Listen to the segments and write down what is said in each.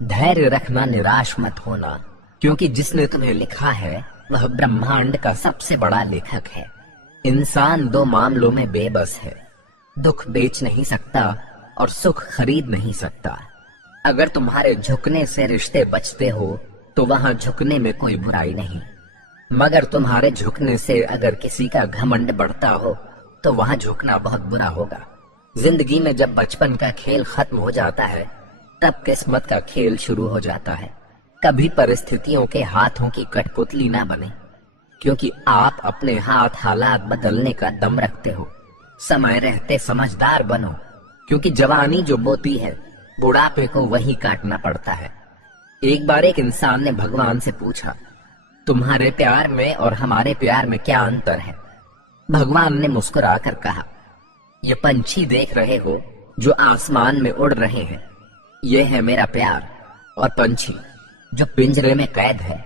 धैर्य रखना, निराश मत होना, क्योंकि जिसने तुम्हें लिखा है वह ब्रह्मांड का सबसे बड़ा लेखक है। इंसान दो मामलों में बेबस है, दुख बेच नहीं सकता और सुख खरीद नहीं सकता। अगर तुम्हारे झुकने से रिश्ते बचते हो तो वहां झुकने में कोई बुराई नहीं, मगर तुम्हारे झुकने से अगर किसी का घमंड बढ़ता हो तो वहां झुकना बहुत बुरा होगा। जिंदगी में जब बचपन का खेल खत्म हो जाता है तब किस्मत का खेल शुरू हो जाता है। कभी परिस्थितियों के हाथों की कठपुतली ना बने, क्योंकि आप अपने हाथ हालात बदलने का दम रखते हो। समय रहते समझदार बनो, क्योंकि जवानी जो बोती है बुढ़ापे को वही काटना पड़ता है। एक बार एक इंसान ने भगवान से पूछा, तुम्हारे प्यार में और हमारे प्यार में क्या अंतर है? भगवान ने मुस्कुराकर कहा, ये पंछी देख रहे हो जो आसमान में उड़ रहे हैं, ये है मेरा प्यार, और पंछी जो पिंजरे में कैद है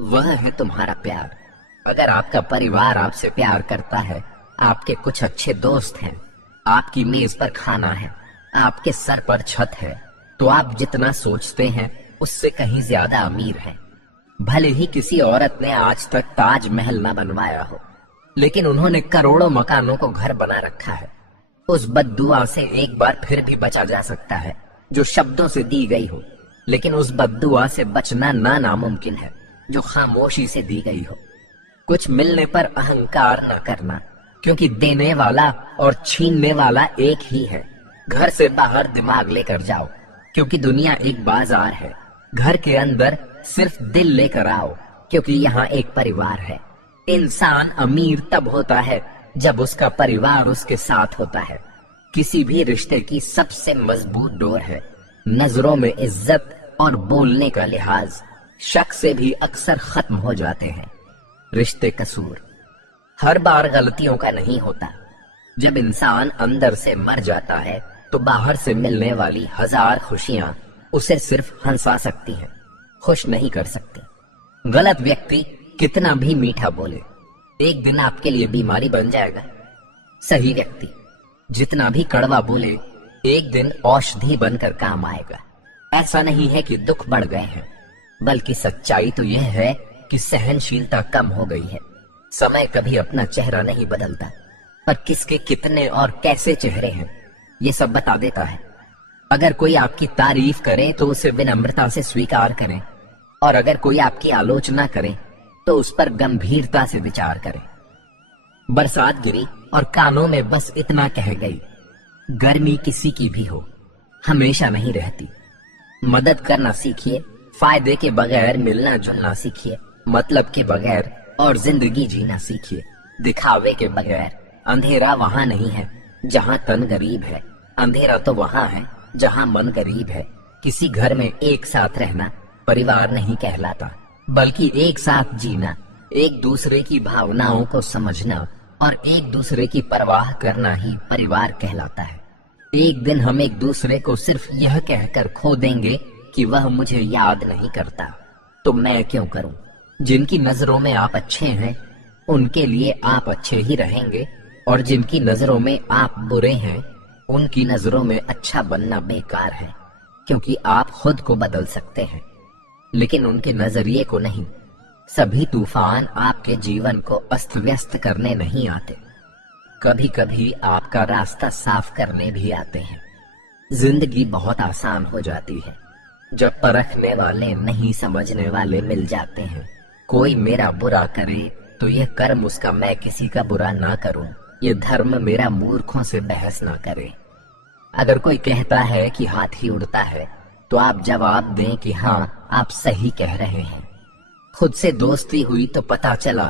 वह है तुम्हारा प्यार। अगर आपका परिवार आपसे प्यार करता है, आपके कुछ अच्छे दोस्त हैं, आपकी मेज पर खाना है, आपके सर पर छत है, तो आप जितना सोचते हैं उससे कहीं ज्यादा अमीर हैं। भले ही किसी औरत ने आज तक ताजमहल न बनवाया हो, लेकिन उन्होंने करोड़ों मकानों को घर बना रखा है। उस बद्दुआ से एक बार फिर भी बचा जा सकता है जो शब्दों से दी गई हो, लेकिन उस बद्दुआ से बचना ना नामुमकिन है जो खामोशी से दी गई हो। कुछ मिलने पर अहंकार न करना, क्योंकि देने वाला और छीनने वाला एक ही है। घर से बाहर दिमाग लेकर जाओ, क्योंकि दुनिया एक बाजार है। घर के अंदर सिर्फ दिल लेकर आओ, क्योंकि यहाँ एक परिवार है। इंसान अमीर तब होता है जब उसका परिवार उसके साथ होता है। किसी भी रिश्ते की सबसे मजबूत डोर है नजरों में इज्जत और बोलने का लिहाज। शक से भी अक्सर खत्म हो जाते हैं रिश्ते। कसूर हर बार गलतियों का नहीं होता। जब इंसान अंदर से मर जाता है तो बाहर से मिलने वाली हजार खुशियां उसे सिर्फ हंसा सकती हैं, खुश नहीं कर सकती। गलत व्यक्ति कितना भी मीठा बोले, एक दिन आपके लिए बीमारी बन जाएगा। सही व्यक्ति जितना भी कड़वा बोले, एक दिन औषधि बनकर काम आएगा। ऐसा नहीं है कि दुख बढ़ गए हैं, बल्कि सच्चाई तो यह है कि सहनशीलता कम हो गई है। समय कभी अपना चेहरा नहीं बदलता, पर किसके कितने और कैसे चेहरे हैं ये सब बता देता है। अगर कोई आपकी तारीफ करे तो उसे विनम्रता से स्वीकार करें, और अगर कोई आपकी आलोचना करे तो उस पर गंभीरता से विचार करें। बरसात गिरी और कानों में बस इतना कह गई, गर्मी किसी की भी हो हमेशा नहीं रहती। मदद करना सीखिए, फायदे के बगैर मिलना जुलना सीखिए, मतलब के बगैर और जिंदगी जीना सीखिए। दिखावे के बगैर। अंधेरा वहां नहीं है जहां तन गरीब है, अंधेरा तो वहां है जहां मन गरीब है। किसी घर में एक साथ रहना परिवार नहीं कहलाता, बल्कि एक साथ जीना, एक दूसरे की भावनाओं को समझना और एक दूसरे की परवाह करना ही परिवार कहलाता है। एक दिन हम एक दूसरे को सिर्फ यह कहकर खो देंगे कि वह मुझे याद नहीं करता, तो मैं क्यों करूं। जिनकी नजरों में आप अच्छे हैं उनके लिए आप अच्छे ही रहेंगे, और जिनकी नजरों में आप बुरे हैं उनकी नजरों में अच्छा बनना बेकार है, क्योंकि आप खुद को बदल सकते हैं लेकिन उनके नजरिए को नहीं। सभी तूफान आपके जीवन को अस्त व्यस्त करने नहीं आते, कभी कभी आपका रास्ता साफ करने भी आते हैं। जिंदगी बहुत आसान हो जाती है जब परखने वाले नहीं समझने वाले मिल जाते हैं। कोई मेरा बुरा करे तो यह कर्म उसका मैं किसी का बुरा ना करूं, ये धर्म मेरा मूर्खों से बहस ना करे। अगर कोई कहता है कि हाथी उड़ता है तो आप जवाब दें कि हाँ आप सही कह रहे हैं। खुद से दोस्ती हुई तो पता चला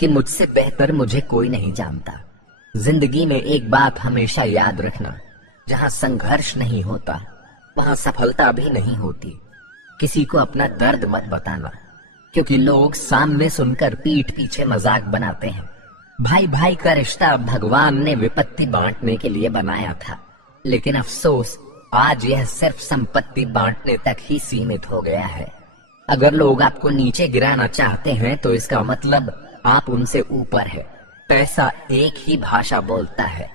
कि मुझसे बेहतर मुझे कोई नहीं जानता। जिंदगी में एक बात हमेशा याद रखना, जहां संघर्ष नहीं होता वहां सफलता भी नहीं होती। किसी को अपना दर्द मत बताना, क्योंकि लोग सामने सुनकर पीठ पीछे मजाक बनाते हैं। भाई भाई का रिश्ता भगवान ने विपत्ति बांटने के लिए बनाया था, लेकिन अफसोस आज यह सिर्फ संपत्ति बांटने तक ही सीमित हो गया है। अगर लोग आपको नीचे गिराना चाहते हैं तो इसका मतलब आप उनसे ऊपर है। पैसा एक ही भाषा बोलता है।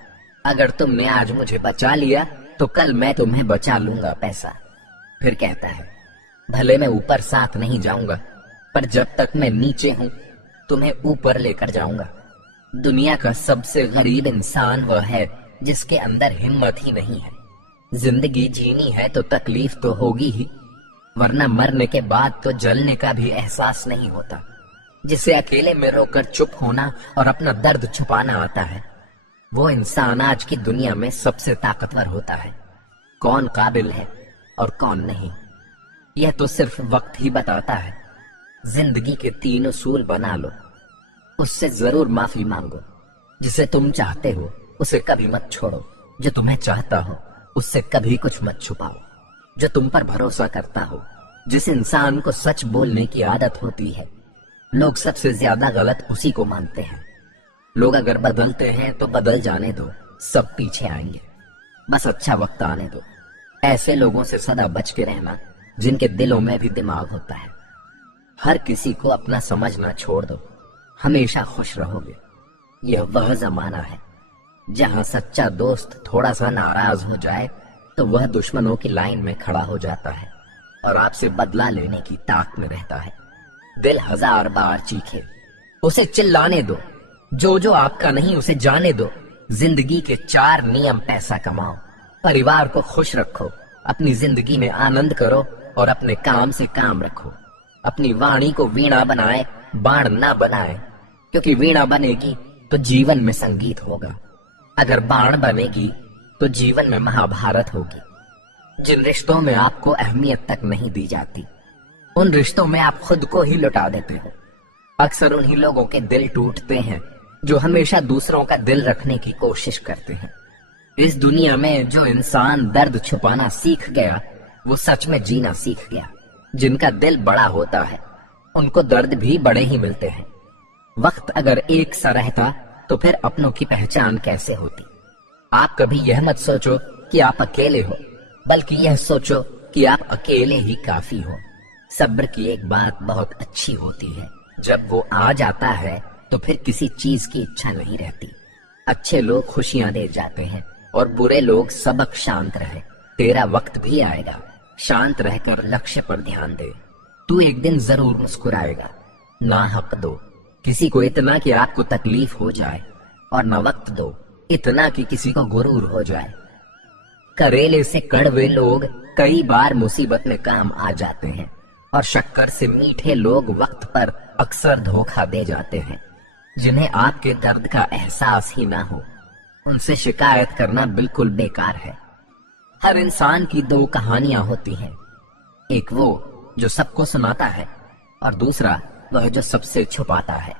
अगर तुमने आज मुझे बचा लिया तो कल मैं तुम्हें बचा लूंगा पैसा। फिर कहता है भले मैं ऊपर साथ नहीं जाऊंगा, पर जब तक मैं नीचे हूं तुम्हें ऊपर लेकर जाऊंगा। दुनिया का सबसे गरीब इंसान वह है जिसके अंदर हिम्मत ही नहीं है। जिंदगी जीनी है तो तकलीफ तो होगी ही, वरना मरने के बाद तो जलने का भी एहसास नहीं होता। जिसे अकेले में रोकर चुप होना और अपना दर्द छुपाना आता है, वो इंसान आज की दुनिया में सबसे ताकतवर होता है। कौन काबिल है और कौन नहीं, यह तो सिर्फ वक्त ही बताता है। जिंदगी के 3 उसूल बना लो, उससे जरूर माफी मांगो। जिसे तुम चाहते हो उसे कभी मत छोड़ो, जो तुम्हें चाहता हो उससे कभी कुछ मत छुपाओ। जो तुम पर भरोसा करता हो, जिस इंसान को सच बोलने की आदत होती है, लोग सबसे ज्यादा गलत उसी को मानते हैं। लोग अगर बदलते हैं तो बदल जाने दो, सब पीछे आएंगे, बस अच्छा वक्त आने दो। ऐसे लोगों से सदा बच के रहना जिनके दिलों में भी दिमाग होता है। हर किसी को अपना समझना छोड़ दो, हमेशा खुश रहोगे। यह वह जमाना है जहां सच्चा दोस्त थोड़ा सा नाराज हो जाए तो वह दुश्मनों की लाइन में खड़ा हो जाता है और आपसे बदला लेने की ताक में रहता है। दिल 1000 बार चीखे, उसे चिल्लाने दो। जो जो आपका नहीं उसे जाने दो। जिंदगी के 4 नियम: पैसा कमाओ, परिवार को खुश रखो, अपनी जिंदगी में आनंद करो और अपने काम से काम रखो। अपनी वाणी को वीणा बनाए, बाण ना बनाए, क्योंकि वीणा बनेगी तो जीवन में संगीत होगा, अगर बाण बनेगी तो जीवन में महाभारत होगी। जिन रिश्तों में आपको अहमियत तक नहीं दी जाती, उन रिश्तों में आप खुद को ही लुटा देते हो। अक्सर उन्हीं लोगों के दिल टूटते हैं जो हमेशा दूसरों का दिल रखने की कोशिश करते हैं। इस दुनिया में जो इंसान दर्द छुपाना सीख गया, वो सच में जीना सीख गया। जिनका दिल बड़ा होता है उनको दर्द भी बड़े ही मिलते हैं। वक्त अगर एक सा रहता तो फिर अपनों की पहचान कैसे होती। आप कभी यह मत सोचो कि आप अकेले हो, बल्कि यह सोचो कि आप अकेले ही काफी हो। सब्र की एक बात बहुत अच्छी होती है, जब वो आ जाता है तो फिर किसी चीज की इच्छा नहीं रहती। अच्छे लोग खुशियां दे जाते हैं और बुरे लोग सबक। शांत रहे, तेरा वक्त भी आएगा। शांत रहकर लक्ष्य पर ध्यान दे, तू एक दिन जरूर मुस्कुराएगा। ना हक दो किसी को इतना कि आपको तकलीफ हो जाए, और न वक्त दो इतना कि किसी को गुरूर हो जाए। करेले से कड़वे लोग कई बार मुसीबत में काम आ जाते हैं, और शक्कर से मीठे लोग वक्त पर अक्सर धोखा दे जाते हैं। जिन्हें आपके दर्द का एहसास ही ना हो, उनसे शिकायत करना बिल्कुल बेकार है। हर इंसान की 2 कहानियां होती हैं, एक वो जो सबको सुनाता है और दूसरा वह जो सबसे छुपाता है।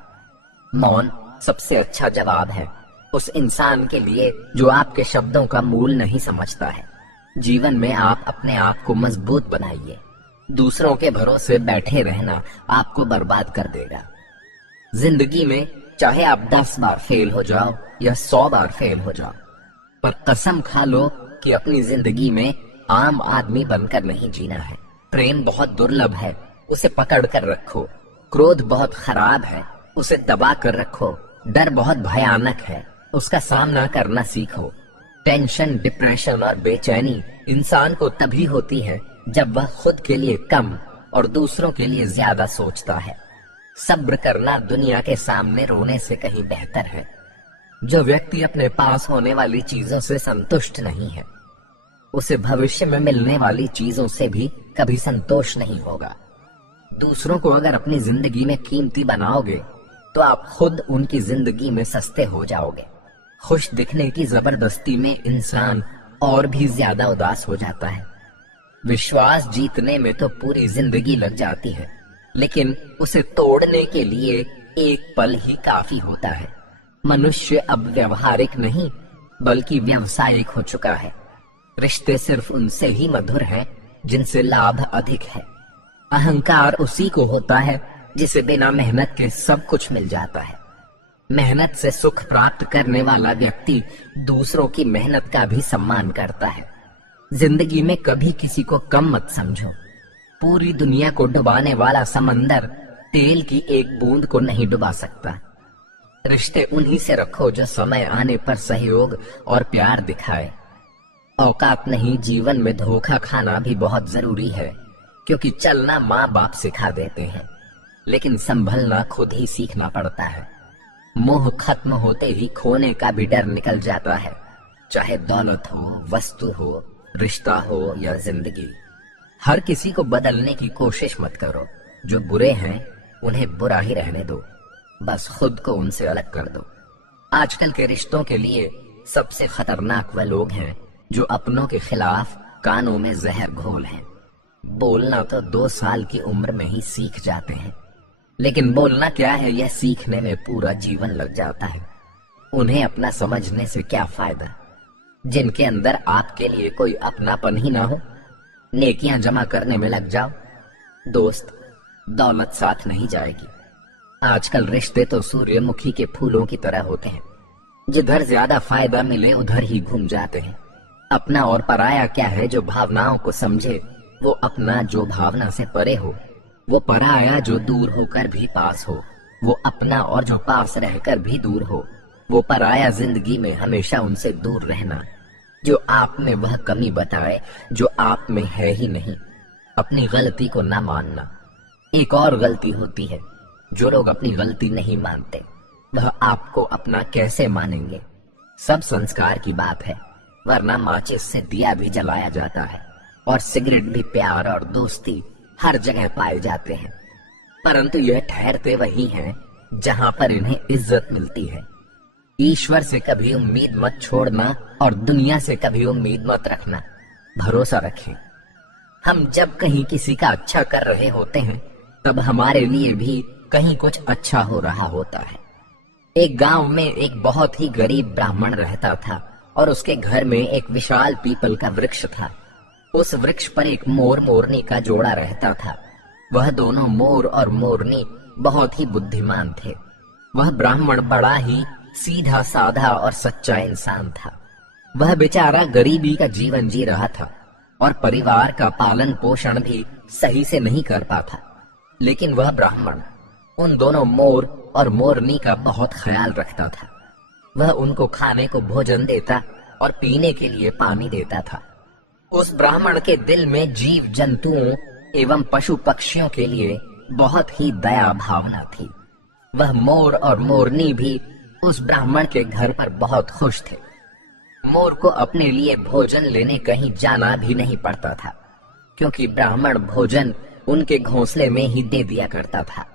मौन सबसे अच्छा जवाब है उस इंसान के लिए जो आपके शब्दों का मूल नहीं समझता है। जीवन में आप अपने आप को मजबूत बनाइए। दूसरों के भरोसे बैठे रहना आपको बर्बाद कर देगा। जिंदगी में चाहे आप 10 बार फेल हो जाओ या 100 बार फेल हो जाओ, पर कसम खा लो कि अपनी जिंदगी में आम आदमी बनकर नहीं जीना है। प्रेम बहुत दुर्लभ है, उसे पकड़ कर रखो। क्रोध बहुत खराब है, उसे दबा कर रखो। डर बहुत भयानक है, उसका सामना करना सीखो। टेंशन, डिप्रेशन और बेचैनी इंसान को तभी होती है जब वह खुद के लिए कम और दूसरों के लिए ज्यादा सोचता है। सब्र करना दुनिया के सामने रोने से कहीं बेहतर है। जो व्यक्ति अपने पास होने वाली चीजों से संतुष्ट नहीं है, उसे भविष्य में मिलने वाली चीजों से भी कभी संतोष नहीं होगा। दूसरों को अगर अपनी जिंदगी में कीमती बनाओगे तो आप खुद उनकी जिंदगी में सस्ते हो जाओगे। खुश दिखने की जबरदस्ती में इंसान और भी ज्यादा उदास हो जाता है। विश्वास जीतने में तो पूरी जिंदगी लग जाती है, लेकिन उसे तोड़ने के लिए एक पल ही काफी होता है। मनुष्य अब व्यवहारिक नहीं बल्कि व्यावसायिक हो चुका है। रिश्ते सिर्फ उनसे ही मधुर हैं जिनसे लाभ अधिक है। अहंकार उसी को होता है जिसे बिना मेहनत के सब कुछ मिल जाता है। मेहनत से सुख प्राप्त करने वाला व्यक्ति दूसरों की मेहनत का भी सम्मान करता है। जिंदगी में कभी किसी को कम मत समझो। पूरी दुनिया को डुबाने वाला समंदर तेल की एक बूंद को नहीं डुबा सकता। रिश्ते उन्हीं से रखो जो समय आने पर सहयोग और प्यार दिखाए। औकात नहीं, जीवन में धोखा खाना भी बहुत जरूरी है, क्योंकि चलना माँ बाप सिखा देते हैं, लेकिन संभलना खुद ही सीखना पड़ता है। मोह खत्म होते ही खोने का भी डर निकल जाता है, चाहे दौलत हो, वस्तु हो, रिश्ता हो या जिंदगी। हर किसी को बदलने की कोशिश मत करो। जो बुरे हैं उन्हें बुरा ही रहने दो, बस खुद को उनसे अलग कर दो। आजकल के रिश्तों के लिए सबसे खतरनाक वह लोग हैं जो अपनों के खिलाफ कानों में जहर घोल हैं। बोलना तो 2 साल की उम्र में ही सीख जाते हैं, लेकिन बोलना क्या है यह सीखने में पूरा जीवन लग जाता है। उन्हें अपना समझने से क्या फायदा, जिनके अंदर आपके लिए कोई अपनापन ही ना हो। नेकियां जमा करने में लग जाओ। दोस्त, दौलत साथ नहीं जाएगी। आजकल रिश्ते तो सूर्यमुखी के फूलों की तरह होते हैं, जिधर ज्यादा फायदा मिले उधर ही घूम जाते हैं। अपना और पराया क्या है जो भावनाओं को समझे, वो अपना जो भावना से परे हो, वो पराया जो दूर होकर भी पास हो, वो अपना और जो पास रहकर भी दूर हो, वो पराया जिंदगी में हमेशा उनसे दूर रहना। जो आप में वह कमी बताए जो आप में है ही नहीं। अपनी गलती को ना मानना। एक और गलती होती है, जो लोग अपनी गलती नहीं मानते वह आपको अपना कैसे मानेंगे। सब संस्कार की बात है, वरना माचिस से दिया भी जलाया जाता है और सिगरेट भी प्यार और दोस्ती हर जगह पाए जाते हैं, परंतु यह ठहरते वही हैं जहां पर इन्हें इज्जत मिलती है। ईश्वर से कभी उम्मीद मत छोड़ना और दुनिया से कभी उम्मीद मत रखना। भरोसा रखें। हम जब कहीं किसी का अच्छा कर रहे होते हैं तब हमारे लिए भी कहीं कुछ अच्छा हो रहा होता है। एक गांव में एक बहुत ही गरीब ब्राह्मण रहता था और उसके घर में एक विशाल पीपल का वृक्ष था। उस वृक्ष पर एक मोर मोरनी का जोड़ा रहता था। वह दोनों मोर और मोरनी बहुत ही बुद्धिमान थे। वह ब्राह्मण बड़ा ही सीधा साधा और सच्चा इंसान था। वह बेचारा गरीबी का जीवन जी रहा था और परिवार का पालन पोषण भी सही से नहीं कर पाता, लेकिन वह ब्राह्मण उन दोनों मोर और मोरनी का बहुत ख्याल रखता था। वह उनको खाने को भोजन देता और पीने के लिए पानी देता था। उस ब्राह्मण के दिल में जीव जंतुओं एवं पशु पक्षियों के लिए बहुत ही दया भावना थी। वह मोर और मोरनी भी उस ब्राह्मण के घर पर बहुत खुश थे। मोर को अपने लिए भोजन लेने कहीं जाना भी नहीं पड़ता था, क्योंकि ब्राह्मण भोजन उनके घोंसले में ही दे दिया करता था।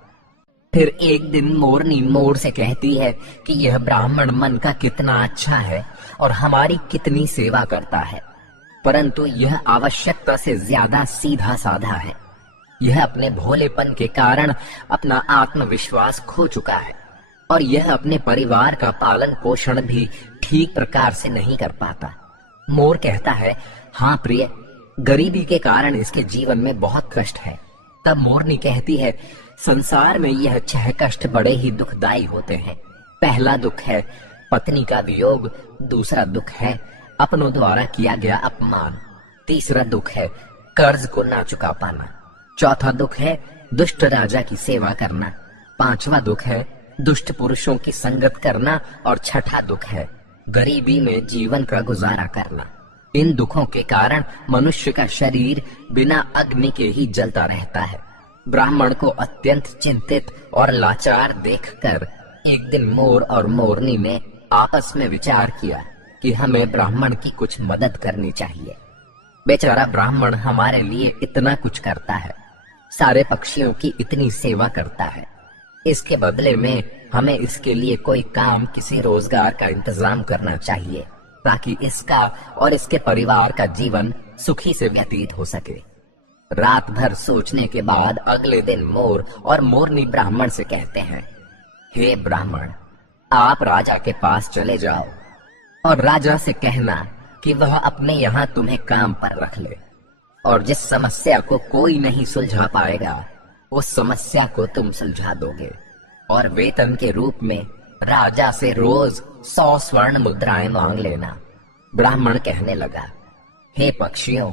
फिर एक दिन मोरनी मोर से कहती है कि यह ब्राह्मण मन का कितना अच्छा है और हमारी कितनी सेवा करता है, परंतु यह आवश्यकता से ज्यादा सीधा साधा है। यह अपने भोलेपन के कारण अपना आत्मविश्वास खो चुका है और यह अपने परिवार का पालन पोषण भी ठीक प्रकार से नहीं कर पाता। मोर कहता है, हाँ प्रिय, गरीबी के कारण इसके जीवन में बहुत कष्ट है। तब मोरनी कहती है, संसार में यह 6 कष्ट बड़े ही दुखदाई होते हैं। पहला दुख है पत्नी का वियोग, दूसरा दुख है अपनों द्वारा किया गया अपमान, तीसरा दुख है कर्ज को ना चुका पाना, चौथा दुख है दुष्ट राजा की सेवा करना, पांचवा दुख है दुष्ट पुरुषों की संगत करना और छठा दुख है गरीबी में जीवन का गुजारा करना। इन दुखों के कारण मनुष्य का शरीर बिना अग्नि के ही जलता रहता है। ब्राह्मण को अत्यंत चिंतित और लाचार देखकर एक दिन मोर और मोरनी ने आपस में विचार किया कि हमें ब्राह्मण की कुछ मदद करनी चाहिए। बेचारा ब्राह्मण हमारे लिए इतना कुछ करता है, सारे पक्षियों की इतनी सेवा करता है, इसके बदले में हमें इसके लिए कोई काम, किसी रोजगार का इंतजाम करना चाहिए ताकि इसका और इसके परिवार का जीवन सुखी से व्यतीत हो सके। रात भर सोचने के बाद अगले दिन मोर और मोरनी ब्राह्मण से कहते हैं, हे ब्राह्मण, आप राजा के पास चले जाओ और राजा से कहना कि वह अपने यहाँ तुम्हें काम पर रख ले, और जिस समस्या को कोई नहीं सुलझा पाएगा उस समस्या को तुम सुलझा दोगे, और वेतन के रूप में राजा से रोज 100 स्वर्ण मुद्राएं मांग लेना। ब्राह्मण कहने लगा, हे पक्षियों,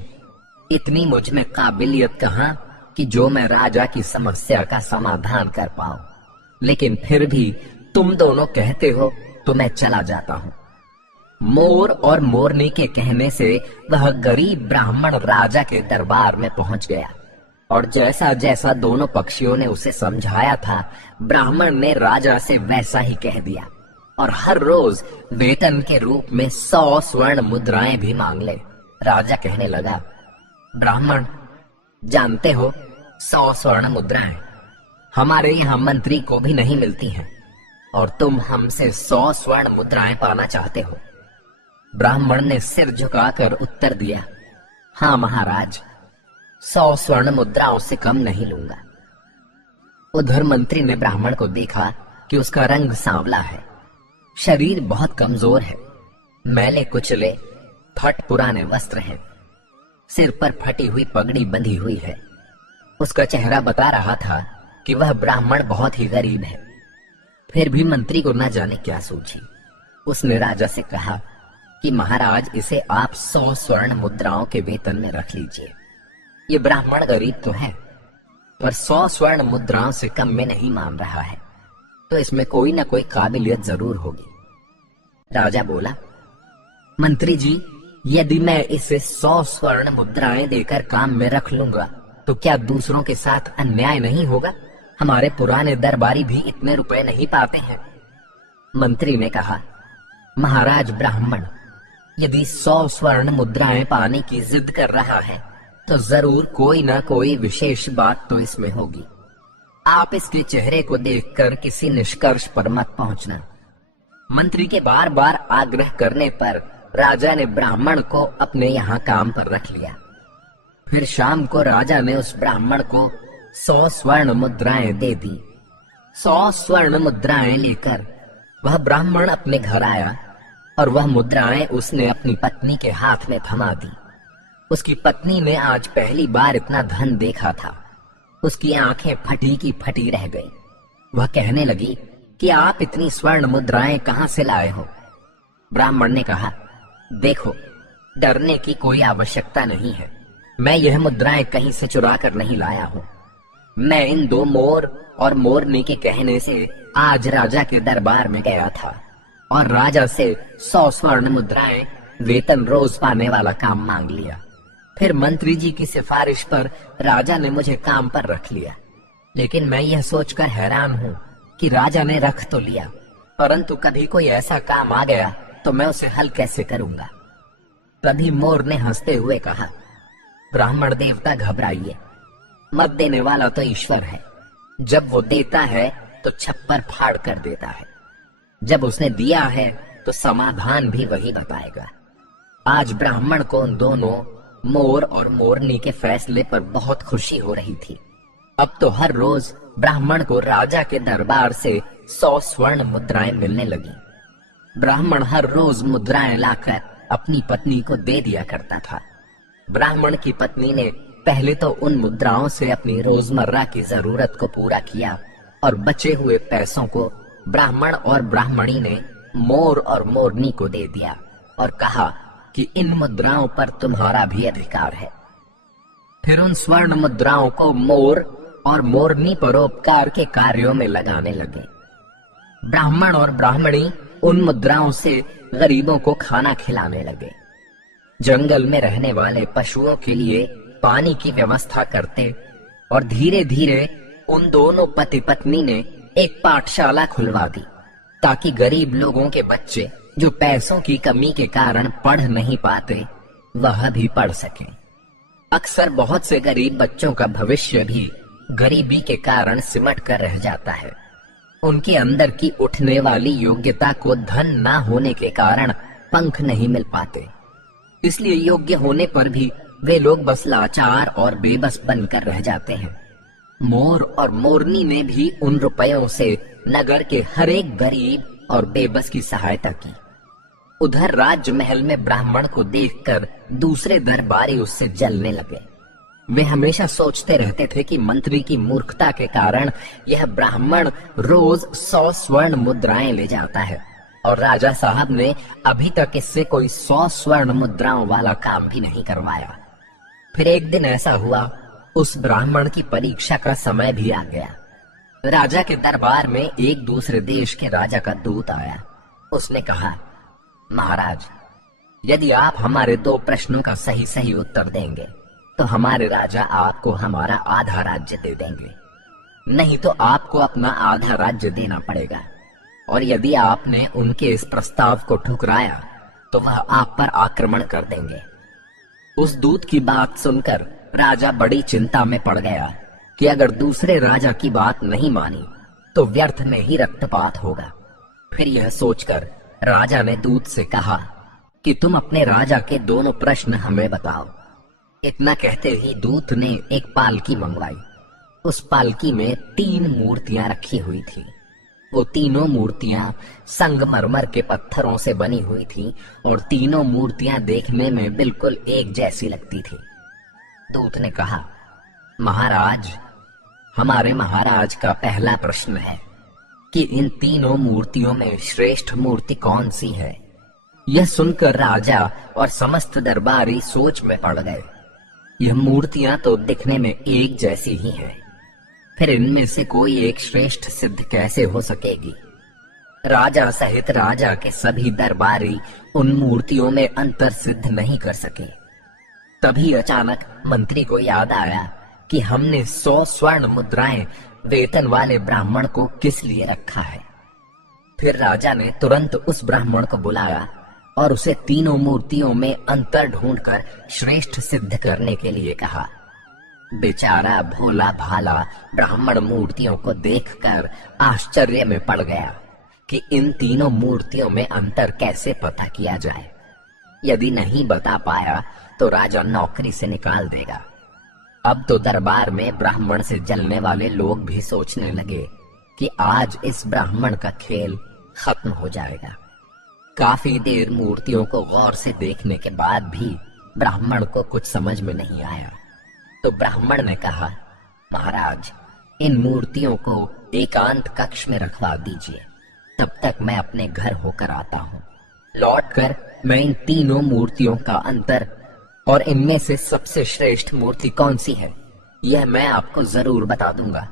इतनी मुझ में काबिलियत कहाँ कि जो मैं राजा की समस्या का समाधान कर पाऊं, लेकिन फिर भी तुम दोनों कहते हो तो मैं चला जाता हूं। मोर और मोरनी के कहने से वह गरीब ब्राह्मण राजा के दरबार में पहुंच गया और जैसा जैसा दोनों पक्षियों ने उसे समझाया था, ब्राह्मण ने राजा से वैसा ही कह दिया और हर रोज वेतन के रूप में 100 स्वर्ण मुद्राएं भी मांग ले। राजा कहने लगा, ब्राह्मण, जानते हो 100 स्वर्ण मुद्राएं हमारे यहाँ मंत्री को भी नहीं मिलती हैं, और तुम हमसे 100 स्वर्ण मुद्राएं पाना चाहते हो। ब्राह्मण ने सिर झुकाकर उत्तर दिया, हाँ महाराज, 100 स्वर्ण मुद्राओं से कम नहीं लूंगा। उधर मंत्री ने ब्राह्मण को देखा कि उसका रंग सांवला है, शरीर बहुत कमजोर है, मैले कुचले फट पुराने वस्त्र हैं, सिर पर फटी हुई पगड़ी बंधी हुई है। उसका चेहरा बता रहा था कि वह ब्राह्मण बहुत ही गरीब है। फिर भी मंत्री को न जाने क्या सूझी। उसने राजा से कहा कि महाराज, इसे आप 100 स्वर्ण मुद्राओं के वेतन में रख लीजिए। ये ब्राह्मण गरीब तो है, पर 100 स्वर्ण मुद्राओं से कम में नहीं मान रहा है, तो इसमें कोई ना कोई काबिलियत जरूर होगी। राजा बोला, मंत्री जी, यदि मैं इसे 100 स्वर्ण मुद्राएं देकर काम में रख लूंगा तो क्या दूसरों के साथ अन्याय नहीं होगा? हमारे पुराने दरबारी भी इतने रुपए नहीं पाते हैं। मंत्री ने कहा, महाराज ब्राह्मण, यदि 100 स्वर्ण मुद्राएं पाने की जिद कर रहा है तो जरूर कोई ना कोई विशेष बात तो इसमें होगी। आप इसके चेहरे को देखकर किसी निष्कर्ष पर मत पहुंचना। मंत्री के बार बार आग्रह करने पर राजा ने ब्राह्मण को अपने यहाँ काम पर रख लिया। फिर शाम को राजा ने उस ब्राह्मण को 100 स्वर्ण मुद्राएं दे दी। 100 स्वर्ण मुद्राएं लेकर वह ब्राह्मण अपने घर आया और वह मुद्राएं उसने अपनी पत्नी के हाथ में थमा दी। उसकी पत्नी ने आज पहली बार इतना धन देखा था। उसकी आंखें फटी की फटी रह गई। वह कहने लगी कि आप इतनी स्वर्ण मुद्राएं कहां से लाए हो? ब्राह्मण ने कहा, देखो, डरने की कोई आवश्यकता नहीं है। मैं यह मुद्राएं कहीं से चुरा कर नहीं लाया हूं। मैं इन 2 मोर और मोरनी के कहने से आज राजा के दरबार में गया था और राजा से 100 स्वर्ण मुद्राएं वेतन रोज पाने वाला काम मांग लिया। फिर मंत्री जी की सिफारिश पर राजा ने मुझे काम पर रख लिया। लेकिन मैं यह सोचकर हैरान हूं कि राजा ने रख तो लिया, परंतु कभी कोई ऐसा काम आ गया तो मैं उसे हल कैसे करूंगा? तभी मोर ने हंसते हुए कहा, ब्राह्मण देवता, घबराइए मत, देने वाला तो ईश्वर है। जब वो देता है तो छप्पर फाड़ कर देता है। जब उसने दिया है तो समाधान भी वही बताएगा। आज ब्राह्मण को उन दोनों मोर और मोरनी के फैसले पर बहुत खुशी हो रही थी। अब तो हर रोज ब्राह्मण को राजा के दरबार से 100 स्वर्ण मुद्राएं मिलने लगी। ब्राह्मण हर रोज मुद्राएं लाकर अपनी पत्नी को दे दिया करता था। ब्राह्मण की पत्नी ने पहले तो उन मुद्राओं से अपनी रोजमर्रा की जरूरत को पूरा किया और बचे हुए पैसों को ब्राह्मण और ब्राह्मणी ने मोर और मोरनी को दे दिया और कहा कि इन मुद्राओं पर तुम्हारा भी अधिकार है। फिर उन स्वर्ण मुद्राओं को मोर और मोरनी परोपकार के कार्यों में लगाने लगे। ब्राह्मण और ब्राह्मणी उन मुद्राओं से गरीबों को खाना खिलाने लगे। जंगल में रहने वाले पशुओं के लिए पानी की व्यवस्था करते और धीरे धीरे उन दोनों पति पत्नी ने एक पाठशाला खुलवा दी ताकि गरीब लोगों के बच्चे जो पैसों की कमी के कारण पढ़ नहीं पाते वह भी पढ़ सकें। अक्सर बहुत से गरीब बच्चों का भविष्य भी गरीबी के कारण सिमट कर रह जाता है। उनके अंदर की उठने वाली योग्यता को धन ना होने के कारण पंख नहीं मिल पाते, इसलिए योग्य होने पर भी वे लोग बस लाचार और बेबस बनकर रह जाते हैं। मोर और मोरनी ने भी उन रुपयों से नगर के हर एक गरीब और बेबस की सहायता की। उधर राज्य महल में ब्राह्मण को देखकर दूसरे दरबारी उससे जलने लगे। वे हमेशा सोचते रहते थे कि मंत्री की मूर्खता के कारण यह ब्राह्मण रोज 100 स्वर्ण मुद्राएं ले जाता है और राजा साहब ने अभी तक इससे कोई 100 स्वर्ण मुद्राओं वाला काम भी नहीं करवाया। फिर एक दिन ऐसा हुआ, उस ब्राह्मण की परीक्षा का समय भी आ गया। राजा के दरबार में एक दूसरे देश के राजा का दूत आया। उसने कहा, महाराज, यदि आप हमारे 2 प्रश्नों का सही सही उत्तर देंगे तो हमारे राजा आपको हमारा आधा राज्य दे देंगे, नहीं तो आपको अपना आधा राज्य देना पड़ेगा। और यदि आपने उनके इस प्रस्ताव को ठुकराया तो वह आप पर आक्रमण कर देंगे। उस दूत की बात सुनकर राजा बड़ी चिंता में पड़ गया कि अगर दूसरे राजा की बात नहीं मानी तो व्यर्थ में ही रक्तपात होगा। फिर यह सोचकर राजा ने दूत से कहा कि तुम अपने राजा के दोनों प्रश्न हमें बताओ। इतना कहते ही दूत ने एक पालकी मंगवाई। उस पालकी में 3 मूर्तियां रखी हुई थी। वो तीनों मूर्तियां संगमरमर के पत्थरों से बनी हुई थीं और तीनों मूर्तियां देखने में बिल्कुल एक जैसी लगती थी। दूत ने कहा, महाराज, हमारे महाराज का पहला प्रश्न है कि इन तीनों मूर्तियों में श्रेष्ठ मूर्ति कौन सी है। यह सुनकर राजा और समस्त दरबारी सोच में पड़ गए। यह मूर्तियां तो दिखने में एक जैसी ही हैं, फिर इनमें से कोई एक श्रेष्ठ सिद्ध कैसे हो सकेगी। राजा सहित राजा के सभी दरबारी उन मूर्तियों में अंतर सिद्ध नहीं कर सके। तभी अचानक मंत्री को याद आया कि हमने 100 स्वर्ण मुद्राएं वेतन वाले ब्राह्मण को किस लिए रखा है। फिर राजा ने तुरंत उस ब्राह्मण को बुलाया और उसे तीनों मूर्तियों में अंतर ढूंढकर श्रेष्ठ सिद्ध करने के लिए कहा। बेचारा भोला भाला ब्राह्मण मूर्तियों को देखकर आश्चर्य में पड़ गया कि इन तीनों मूर्तियों में अंतर कैसे पता किया जाए। यदि नहीं बता पाया तो राजा नौकरी से निकाल देगा। अब तो दरबार में ब्राह्मण से जलने वाले लोग भी सोचने लगे कि आज इस ब्राह्मण का खेल खत्म हो जाएगा। काफी देर मूर्तियों को गौर से देखने के बाद भी ब्राह्मण को कुछ समझ में नहीं आया। तो ब्राह्मण ने कहा, महाराज, इन मूर्तियों को एकांत कक्ष में रखवा दीजिए, तब तक मैं अपने घर होकर आता हूँ। लौटकर मैं इन तीनों मूर्तियों का अंतर और इनमें से सबसे श्रेष्ठ मूर्ति कौन सी है यह मैं आपको जरूर बता दूंगा।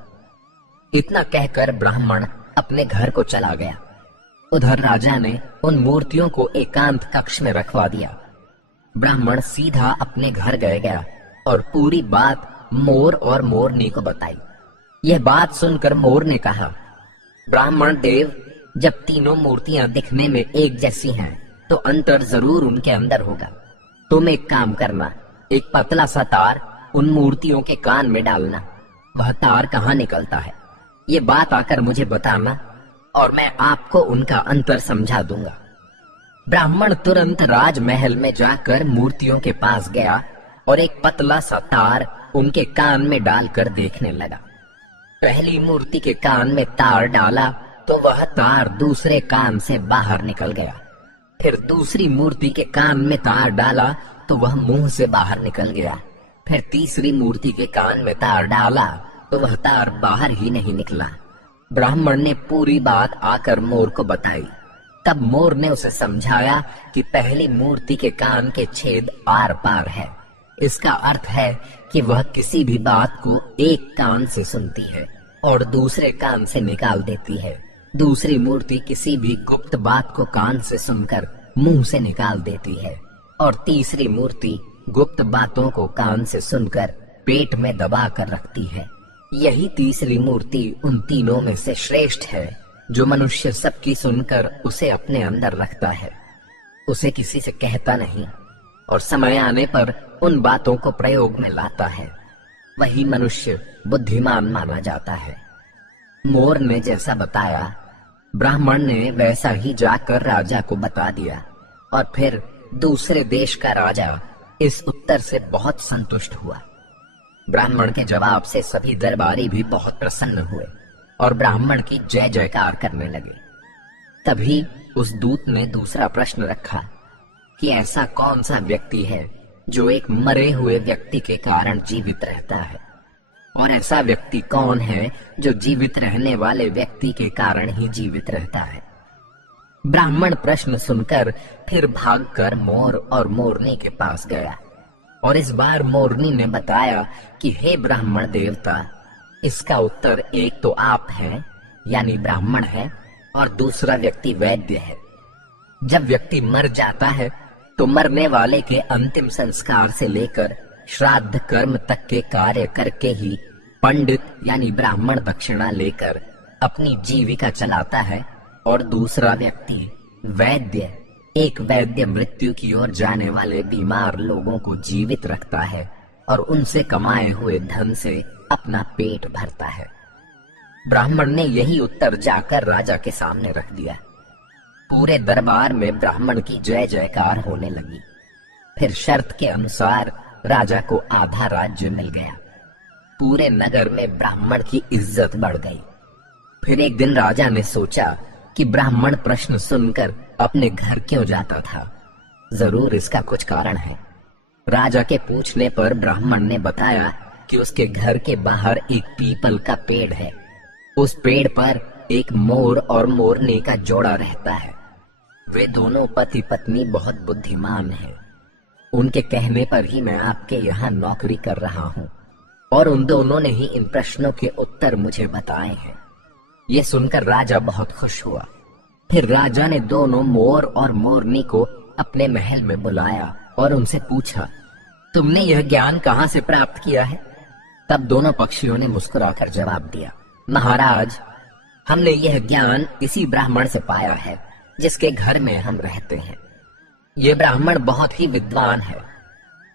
इतना कहकर ब्राह्मण अपने घर को चला गया। उधर राजा ने उन मूर्तियों को एकांत कक्ष में रखवा दिया। ब्राह्मण सीधा अपने घर गया और पूरी बात मोर और मोरनी को बताई। यह बात सुनकर मोर ने कहा, ब्राह्मण देव, जब तीनों मूर्तियां दिखने में एक जैसी हैं तो अंतर जरूर उनके अंदर होगा। तुम एक काम करना, एक पतला सा तार उन मूर्तियों के कान में डालना। वह तार कहाँ निकलता है ये बात आकर मुझे बताना और मैं आपको उनका अंतर समझा दूंगा। ब्राह्मण तुरंत राजमहल में जाकर मूर्तियों के पास गया और एक पतला सा तार उनके कान में डालकर देखने लगा। पहली मूर्ति के कान में तार डाला तो वह तार दूसरे कान से बाहर निकल गया। फिर दूसरी मूर्ति के कान में तार डाला तो वह मुंह से बाहर निकल गया। फिर तीसरी मूर्ति के कान में तार डाला तो वह तार बाहर ही नहीं निकला। ब्राह्मण ने पूरी बात आकर मोर को बताई। तब मोर ने उसे समझाया कि पहली मूर्ति के कान के छेद आर पार है। इसका अर्थ है कि वह किसी भी बात को एक कान से सुनती है और दूसरे कान से निकाल देती है। दूसरी मूर्ति किसी भी गुप्त बात को कान से सुनकर मुंह से निकाल देती है और तीसरी मूर्ति गुप्त बातों को कान से सुनकर पेट में दबा कर रखती है। यही तीसरी मूर्ति उन तीनों में से श्रेष्ठ है जो मनुष्य सबकी सुनकर उसे अपने अंदर रखता है, उसे किसी से कहता नहीं और समय आने पर उन बातों को प्रयोग में लाता है। वही मनुष्य बुद्धिमान माना जाता है। मोर ने जैसा बताया ब्राह्मण ने वैसा ही जाकर राजा को बता दिया और फिर दूसरे देश का राजा इस उत्तर से बहुत संतुष्ट हुआ। ब्राह्मण के जवाब से सभी दरबारी भी बहुत प्रसन्न हुए और ब्राह्मण की जय जयकार करने लगे। तभी उस दूत ने दूसरा प्रश्न रखा कि ऐसा कौन सा व्यक्ति है जो एक मरे हुए व्यक्ति के कारण जीवित रहता है, और ऐसा व्यक्ति कौन है जो जीवित रहने वाले व्यक्ति के कारण ही जीवित रहता है। ब्राह्मण प्रश्न सुनकर फिर भागकर मोर और मोरनी के पास गया और इस बार मोरनी ने बताया कि हे ब्राह्मण देवता, इसका उत्तर एक तो आप हैं यानी ब्राह्मण है और दूसरा व्यक्ति वैद्य है। जब व्यक्ति मर जाता है तो मरने वाले के अंतिम संस्कार से लेकर श्राद्ध कर्म तक के कार्य करके ही पंडित यानी ब्राह्मण दक्षिणा लेकर अपनी जीविका चलाता है, और दूसरा व्यक्ति वैद्य, एक वैद्य मृत्यु की ओर जाने वाले बीमार लोगों को जीवित रखता है और उनसे कमाए हुए धन से अपना पेट भरता है। ब्राह्मण ने यही उत्तर जाकर राजा के सामने रख दिया। पूरे दरबार में ब्राह्मण की जय जयकार होने लगी। फिर शर्त के अनुसार राजा को आधा राज्य मिल गया। पूरे नगर में ब्राह्मण की इज्जत बढ़ गई। फिर एक दिन राजा ने सोचा कि ब्राह्मण प्रश्न सुनकर अपने घर क्यों जाता था। जरूर इसका कुछ कारण है। राजा के पूछने पर ब्राह्मण ने बताया कि उसके घर के बाहर एक पीपल का पेड़ है। उस पेड़ पर एक मोर और मोरनी का जोड़ा रहता है। वे दोनों पति पत्नी बहुत बुद्धिमान हैं। उनके कहने पर ही मैं आपके यहाँ नौकरी कर रहा हूँ, और उन दोनों ने ही इन प्रश्नों के उत्तर मुझे बताए हैं। ये सुनकर राजा बहुत खुश हुआ। फिर राजा ने दोनों मोर और मोरनी को अपने महल में बुलाया और उनसे पूछा, तुमने यह ज्ञान कहाँ से प्राप्त किया है? तब दोनों पक्षियों ने मुस्कुराकर जवाब दिया, महाराज, हमने यह ज्ञान इसी ब्राह्मण से पाया है जिसके घर में हम रहते हैं। ये ब्राह्मण बहुत ही विद्वान है।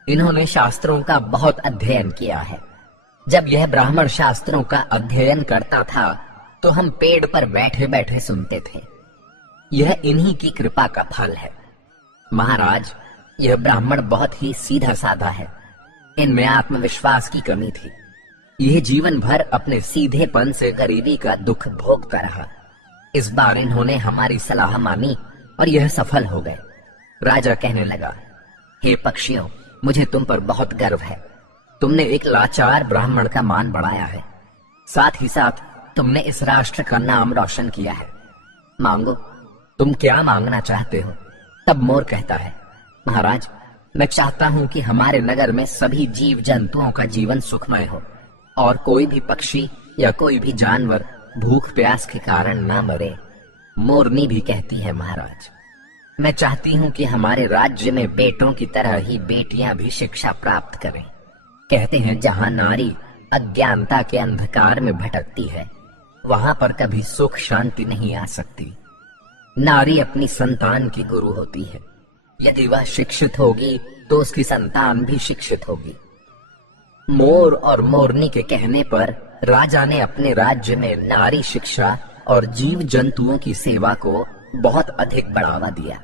इन्होंने शास्त्रों का बहुत अध्ययन किया है। जब यह ब्राह्मण शास्त्रों का अध्ययन करता था तो हम पेड़ पर बैठे बैठे सुनते थे। यह इन्हीं की कृपा का फल है। महाराज, यह ब्राह्मण बहुत ही सीधा साधा है। इनमें आत्मविश्वास की कमी थी। यह जीवन भर अपने सीधेपन से गरीबी का दुख भोगता रहा। इस बार इन्होंने हमारी सलाह मानी और यह सफल हो गए। राजा कहने लगा, हे पक्षियों, मुझे तुम पर बहुत गर्व है। तुमने एक लाचार ब्राह्मण का मान बढ़ाया है। साथ ही साथ तुमने इस राष्ट्र का नाम रोशन किया है। मांगो, तुम क्या मांगना चाहते हो? तब मोर कहता है, महाराज, मैं चाहता हूं कि हमारे नगर में सभी जीव जंतुओं का जीवन सुखमय हो और कोई भी पक्षी या कोई भी जानवर भूख प्यास के कारण ना मरे। मोरनी भी कहती है, महाराज, मैं चाहती हूं कि हमारे राज्य में बेटों की तरह ही बेटियां भी शिक्षा प्राप्त करें। कहते हैं, जहां नारी अज्ञानता के अंधकार में भटकती है, वहां पर कभी सुख शांति नहीं आ सकती। नारी अपनी संतान की गुरु होती है। यदि वह शिक्षित होगी तो उसकी संतान भी शिक्षित होगी। मोर और मोरनी के कहने पर राजा ने अपने राज्य में नारी शिक्षा और जीव जंतुओं की सेवा को बहुत अधिक बढ़ावा दिया।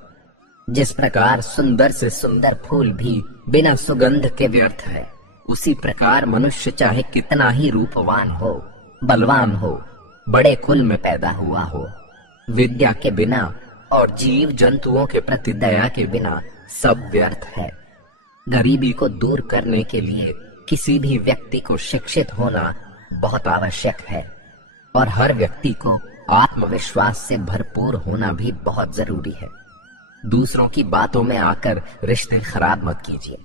जिस प्रकार सुंदर से सुंदर फूल भी बिना सुगंध के व्यर्थ है, उसी प्रकार मनुष्य चाहे कितना ही रूपवान हो, बलवान हो, बड़े कुल में पैदा हुआ हो, विद्या के बिना और जीव जंतुओं के प्रति दया के बिना सब व्यर्थ है। गरीबी को दूर करने के लिए किसी भी व्यक्ति को शिक्षित होना बहुत आवश्यक है, और हर व्यक्ति को आत्मविश्वास से भरपूर होना भी बहुत जरूरी है। दूसरों की बातों में आकर रिश्ते खराब मत कीजिए,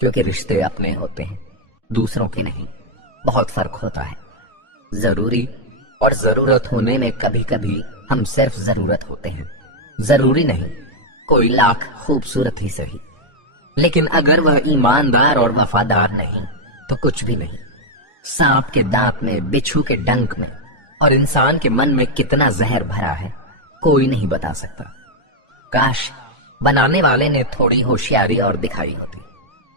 क्योंकि रिश्ते अपने होते हैं, दूसरों के नहीं। बहुत फर्क होता है। जरूरी और जरूरत होने में कभी कभी हम सिर्फ जरूरत होते हैं। जरूरी नहीं कोई लाख खूबसूरत ही सही, लेकिन अगर वह ईमानदार और वफादार नहीं तो कुछ भी नहीं। सांप के दांत में, बिच्छू के डंक में और इंसान के मन में कितना जहर भरा है, कोई नहीं बता सकता। काश बनाने वाले ने थोड़ी होशियारी और दिखाई होती,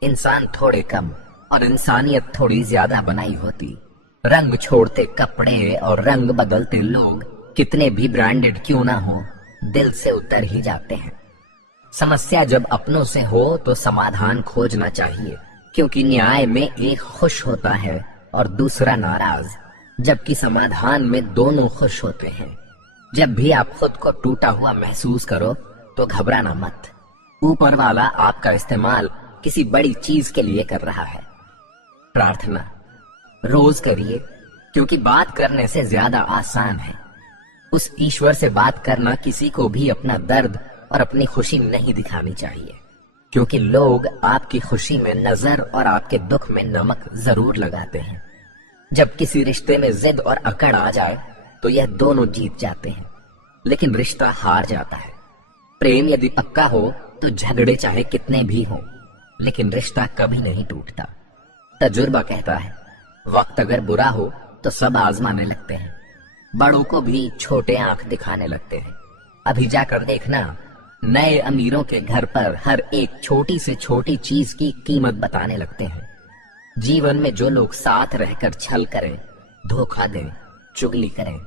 इंसान थोड़े कम और इंसानियत थोड़ी ज्यादा बनाई होती। रंग छोड़ते कपड़े और रंग बदलते लोग कितने भी ब्रांडेड क्यों ना हो, दिल से उतर ही जाते हैं। समस्या जब अपनों से हो तो समाधान खोजना चाहिए, क्योंकि न्याय में एक खुश होता है और दूसरा नाराज, जबकि समाधान में दोनों खुश होते हैं। जब भी आप खुद को टूटा हुआ महसूस करो तो घबराना मत। ऊपर वाला आपका इस्तेमाल किसी बड़ी चीज के लिए कर रहा है। प्रार्थना रोज करिए, क्योंकि बात करने से ज्यादा आसान है। उस ईश्वर से बात करना किसी को भी अपना दर्द और अपनी खुशी नहीं दिखानी चाहिए, क्योंकि लोग आपकी खुशी में नजर और आपके दुख में नमक जरूर लगाते हैं। जब किसी रिश्ते में जिद और अकड़ आ जाए तो यह दोनों जीत जाते हैं, लेकिन रिश्ता हार जाता है। प्रेम यदि पक्का हो तो झगड़े चाहे कितने भी हों, लेकिन रिश्ता कभी नहीं टूटता। तजुर्बा कहता है, वक्त अगर बुरा हो तो सब आजमाने लगते हैं, बड़ों को भी छोटे आंख दिखाने लगते हैं। अभी जाकर देखना, नए अमीरों के घर पर हर एक छोटी से छोटी चीज की कीमत बताने लगते हैं। जीवन में जो लोग साथ रहकर छल करें, धोखा दें, चुगली करें,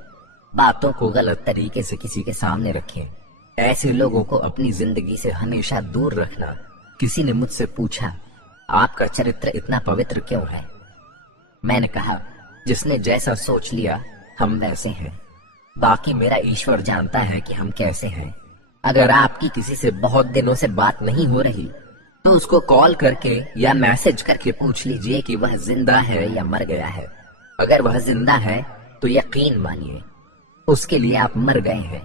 बातों को गलत तरीके से किसी के सामने रखें, ऐसे लोगों को अपनी जिंदगी से हमेशा दूर रखना। किसी ने मुझसे पूछा, आपका चरित्र इतना पवित्र क्यों है? मैंने कहा, जिसने जैसा सोच लिया हम वैसे हैं, बाकी मेरा ईश्वर जानता है कि हम कैसे हैं। अगर आपकी किसी से बहुत दिनों से बात नहीं हो रही तो उसको कॉल करके या मैसेज करके पूछ लीजिए कि वह जिंदा है या मर गया है। अगर वह जिंदा है तो यकीन मानिए उसके लिए आप मर गए हैं।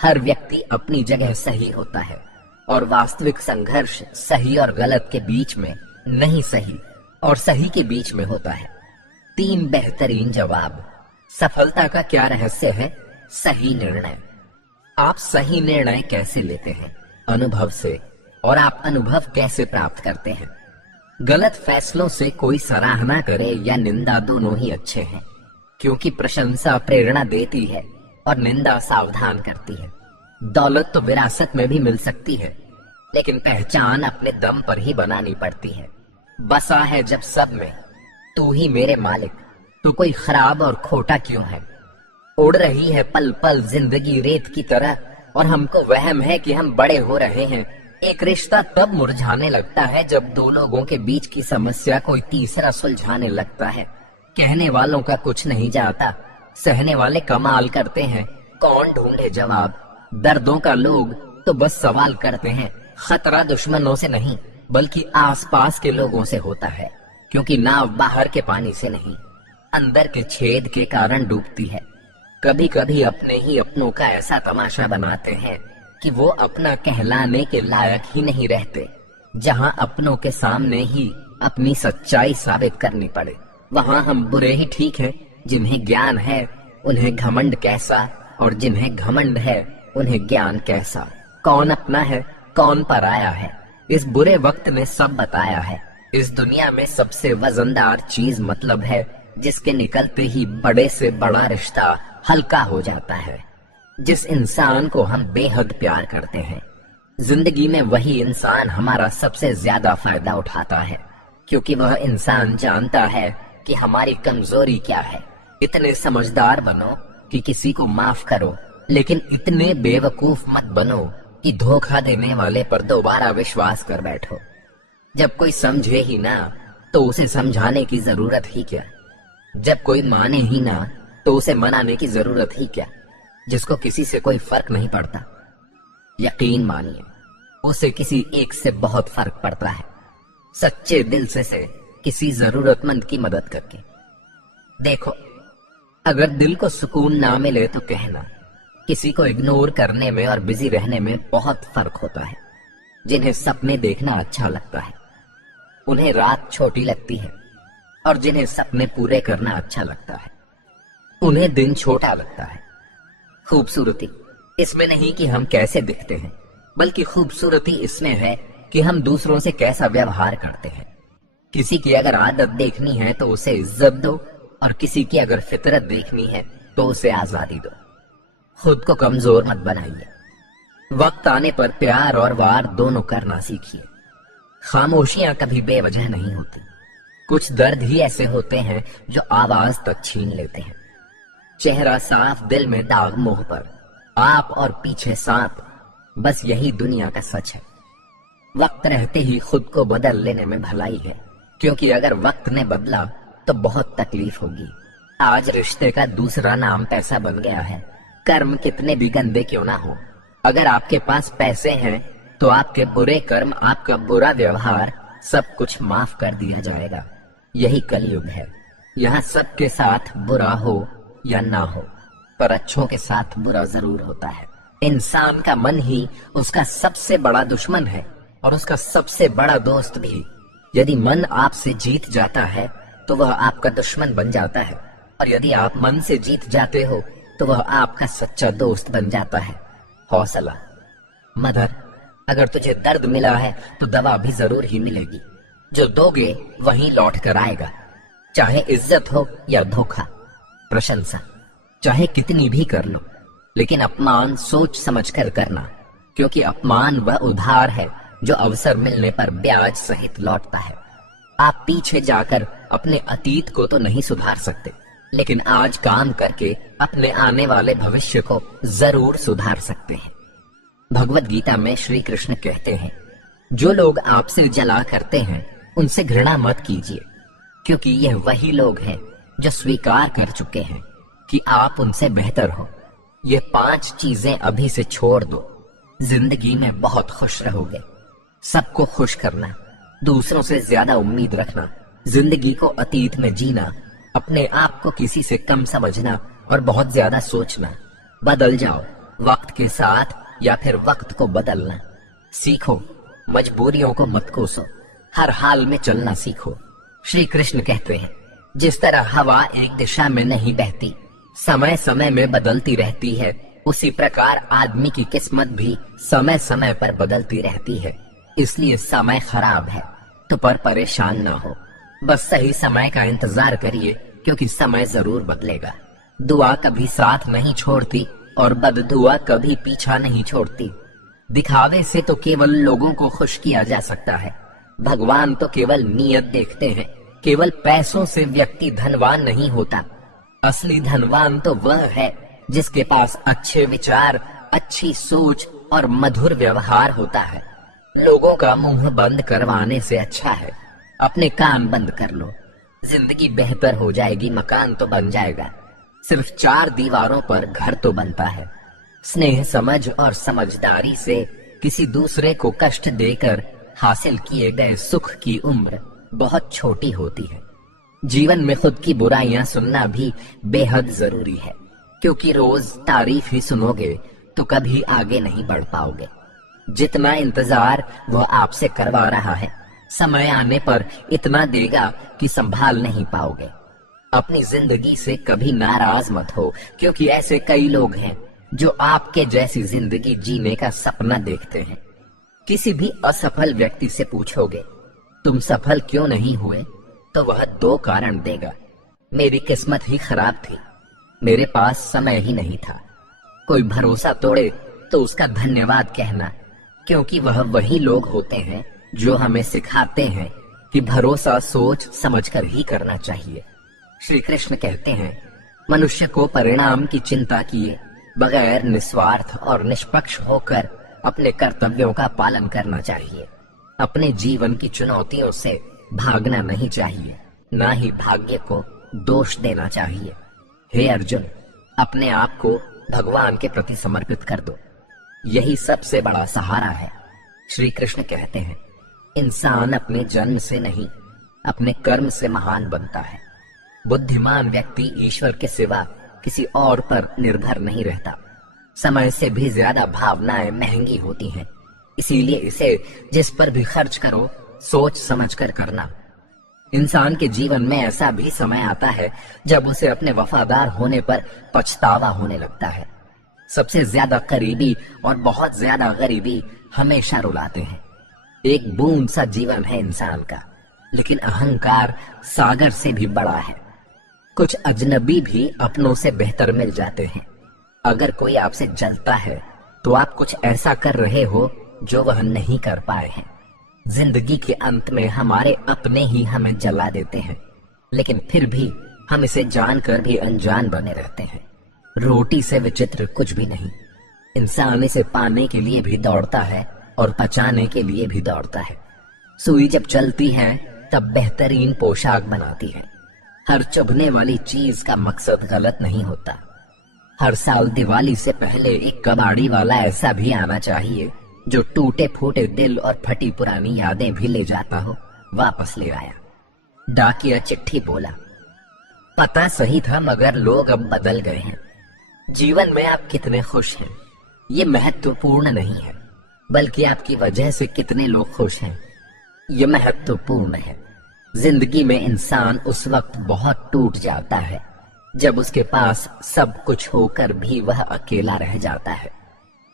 हर व्यक्ति अपनी जगह सही होता है और वास्तविक संघर्ष सही और गलत के बीच में नहीं, सही और सही के बीच में होता है। 3 बेहतरीन जवाब। सफलता का क्या रहस्य है? सही निर्णय। आप सही निर्णय कैसे लेते हैं? अनुभव से। और आप अनुभव कैसे प्राप्त करते हैं? गलत फैसलों से कोई सराहना करे या निंदा, दोनों ही अच्छे हैं, क्योंकि प्रशंसा प्रेरणा देती है और निंदा सावधान करती है। दौलत तो विरासत में भी मिल सकती है, लेकिन पहचान अपने दम पर ही बनानी पड़ती है। बसा है जब सब में तू ही मेरे मालिक, तो कोई खराब और खोटा क्यों है? उड़ रही है पल पल जिंदगी रेत की तरह और हमको वहम है कि हम बड़े हो रहे हैं। एक रिश्ता तब मुरझाने लगता है जब 2 लोगों के बीच की समस्या कोई तीसरा सुलझाने लगता है। कहने वालों का कुछ नहीं जाता, सहने वाले कमाल करते हैं। कौन ढूंढे जवाब? दर्दों का लोग तो बस सवाल करते हैं। खतरा दुश्मनों से नहीं बल्कि आसपास के लोगों से होता है, क्योंकि नाव बाहर के पानी से नहीं अंदर के छेद के कारण डूबती है। कभी कभी अपने ही अपनों का ऐसा तमाशा बनाते हैं कि वो अपना कहलाने के लायक ही नहीं रहते। जहां अपनों के सामने ही अपनी सच्चाई साबित करनी पड़े, वहां हम बुरे ही ठीक है। जिन्हें ज्ञान है उन्हें घमंड कैसा, और जिन्हें घमंड है उन्हें ज्ञान कैसा। कौन अपना है कौन पराया है, इस बुरे वक्त ने सब बताया है। इस दुनिया में सबसे वजनदार चीज मतलब है, जिसके निकलते ही बड़े से बड़ा रिश्ता हल्का हो जाता है। जिस इंसान को हम बेहद प्यार करते हैं, जिंदगी में वही इंसान हमारा सबसे ज्यादा फायदा उठाता है, क्योंकि वह इंसान जानता है कि हमारी कमजोरी क्या है। इतने समझदार बनो कि किसी को माफ करो, लेकिन इतने बेवकूफ मत बनो कि धोखा देने वाले पर दोबारा विश्वास कर बैठो। जब कोई समझे ही ना तो उसे समझाने की जरूरत ही क्या? जब कोई माने ही ना तो उसे मनाने की जरूरत ही क्या? जिसको किसी से कोई फर्क नहीं पड़ता, यकीन मानिए उसे किसी एक से बहुत फर्क पड़ता है। सच्चे दिल से किसी जरूरतमंद की मदद करके देखो। अगर दिल को सुकून ना मिले तो कहना। किसी को इग्नोर करने में और बिजी रहने में बहुत फर्क होता है। जिन्हें सपने देखना अच्छा लगता है उन्हें रात छोटी लगती है, और जिन्हें सपने पूरे करना अच्छा लगता है उन्हें दिन छोटा लगता है। खूबसूरती इसमें नहीं कि हम कैसे दिखते हैं, बल्कि खूबसूरती इसमें है कि हम दूसरों से कैसा व्यवहार करते हैं। किसी की अगर आदत देखनी है तो उसे इज्जत दो, और किसी की अगर फितरत देखनी है तो उसे आजादी दो। खुद को कमजोर मत बनाइए। वक्त आने पर प्यार और वार दोनों करना सीखिए। खामोशियां कभी बेवजह नहीं होती। कुछ दर्द ही ऐसे होते हैं जो आवाज तक छीन लेते हैं। चेहरा साफ, दिल में दाग, मुंह पर आप और पीछे सांप, बस यही दुनिया का सच है। वक्त रहते ही खुद को बदल लेने में भलाई है, क्योंकि अगर वक्त ने बदला तो बहुत तकलीफ होगी। आज रिश्ते का दूसरा नाम पैसा बन गया है। कर्म कितने भी गंदे क्यों ना हो, अगर आपके पास पैसे हैं तो आपके बुरे कर्म, आपका बुरा व्यवहार, सब कुछ माफ कर दिया जाएगा। यही कलयुग है। यहाँ सबके साथ बुरा हो या ना हो, पर अच्छों के साथ बुरा जरूर होता है। इंसान का मन ही उसका सबसे बड़ा दुश्मन है और उसका सबसे बड़ा दोस्त भी। यदि मन आपसे जीत जाता है तो वह आपका दुश्मन बन जाता है, और यदि आप मन से जीत जाते हो तो वह आपका सच्चा दोस्त बन जाता है। हौसला। मदर, अगर तुझे दर्द मिला है तो दवा भी जरूर ही मिलेगी। जो दोगे वहीं लौट कर आएगा, चाहे इज्जत हो या धोखा, प्रशंसा चाहे कितनी भी कर लो, लेकिन अपमान सोच समझ कर करना, क्योंकि अपमान वह उधार है जो अवसर मिलने पर ब्याज सहित लौटता है। आप पीछे जाकर अपने अतीत को तो नहीं सुधार सकते, लेकिन आज काम करके अपने आने वाले भविष्य को जरूर सुधार सकते हैं। भगवत गीता में श्री कृष्ण कहते हैं, जो लोग आपसे जला करते हैं उनसे घृणा मत कीजिए, क्योंकि यह वही लोग हैं जो स्वीकार कर चुके हैं कि आप उनसे बेहतर हो। ये 5 चीजें अभी से छोड़ दो, जिंदगी में बहुत खुश रहोगे। सबको खुश करना, दूसरों से ज्यादा उम्मीद रखना, जिंदगी को अतीत में जीना, अपने आप को किसी से कम समझना और बहुत ज्यादा सोचना। बदल जाओ वक्त के साथ या फिर वक्त को बदलना सीखो। मजबूरियों को मत कोसो, हर हाल में चलना सीखो। श्री कृष्ण कहते हैं, जिस तरह हवा एक दिशा में नहीं बहती, समय समय में बदलती रहती है, उसी प्रकार आदमी की किस्मत भी समय समय पर बदलती रहती है। इसलिए समय खराब है तो पर परेशान ना हो, बस सही समय का इंतजार करिए, क्योंकि समय जरूर बदलेगा। दुआ कभी साथ नहीं छोड़ती और बददुआ कभी पीछा नहीं छोड़ती। दिखावे से तो केवल लोगों को खुश किया जा सकता है, भगवान तो केवल नीयत देखते हैं। केवल पैसों से व्यक्ति धनवान नहीं होता, असली धनवान तो वह है जिसके पास अच्छे विचार, अच्छी सोच और मधुर व्यवहार होता है। लोगों का मुंह बंद करवाने से अच्छा है अपने कान बंद कर लो। जिंदगी बेहतर हो जाएगी, मकान तो बन जाएगा, सिर्फ 4 दीवारों पर घर तो बनता है। स्नेह, समझ और समझदारी से किसी दूसरे को कष्ट देकर हासिल किए गए सुख की उम्र बहुत छोटी होती है। जीवन में खुद की बुराइयां सुनना भी बेहद जरूरी है, क्योंकि रोज तारीफ ही सुनोगे तो कभी आगे नहीं बढ़ पाओगे। जितना इंतजार वह आपसे करवा रहा है, समय आने पर इतना देगा कि संभाल नहीं पाओगे। अपनी जिंदगी से कभी नाराज मत हो, क्योंकि ऐसे कई लोग हैं जो आपके जैसी जिंदगी जीने का सपना देखते हैं। किसी भी असफल व्यक्ति से पूछोगे तुम सफल क्यों नहीं हुए, तो वह 2 कारण देगा। मेरी किस्मत ही खराब थी, मेरे पास समय ही नहीं था। कोई भरोसा तोड़े तो उसका धन्यवाद कहना, क्योंकि वह वही लोग होते हैं जो हमें सिखाते हैं कि भरोसा सोच समझकर ही करना चाहिए। श्री कृष्ण कहते हैं, मनुष्य को परिणाम की चिंता किए बगैर निस्वार्थ और निष्पक्ष होकर अपने कर्तव्यों का पालन करना चाहिए। अपने जीवन की चुनौतियों से भागना नहीं चाहिए, ना ही भाग्य को दोष देना चाहिए। हे अर्जुन, अपने आप को भगवान के प्रति समर्पित कर दो, यही सबसे बड़ा सहारा है। श्री कृष्ण कहते हैं, इंसान अपने जन्म से नहीं, अपने कर्म से महान बनता है। बुद्धिमान व्यक्ति ईश्वर के सिवा किसी और पर निर्भर नहीं रहता। समय से भी ज्यादा भावनाएं महंगी होती हैं, इसीलिए इसे जिस पर भी खर्च करो सोच समझकर करना। इंसान के जीवन में ऐसा भी समय आता है जब उसे अपने वफादार होने पर पछतावा होने लगता है। सबसे ज्यादा करीबी और बहुत ज्यादा गरीबी हमेशा रुलाते हैं। एक बूंद सा जीवन है इंसान का, लेकिन अहंकार सागर से भी बड़ा है। कुछ अजनबी भी अपनों से बेहतर मिल जाते हैं। अगर कोई आपसे जलता है तो आप कुछ ऐसा कर रहे हो जो वह नहीं कर पाए हैं। जिंदगी के अंत में हमारे अपने ही हमें जला देते हैं, लेकिन फिर भी हम इसे जानकर भी अनजान बने रहते हैं। रोटी से विचित्र कुछ भी नहीं। इंसान इसे पाने के लिए भी दौड़ता है और पचाने के लिए भी दौड़ता है। सुई जब चलती है तब बेहतरीन पोशाक बनाती है। हर चुभने वाली चीज का मकसद गलत नहीं होता। हर साल दिवाली से पहले एक कबाड़ी वाला ऐसा भी आना चाहिए जो टूटे फूटे दिल और फटी पुरानी यादें भी ले जाता हो, वापस ले आया। डाकिया चिट्ठी बोला, पता सही था मगर लोग अब बदल गए हैं। जीवन में आप कितने खुश हैं ये महत्वपूर्ण नहीं है, बल्कि आपकी वजह से कितने लोग खुश हैं ये महत्वपूर्ण है। जिंदगी में इंसान उस वक्त बहुत टूट जाता है जब उसके पास सब कुछ होकर भी वह अकेला रह जाता है।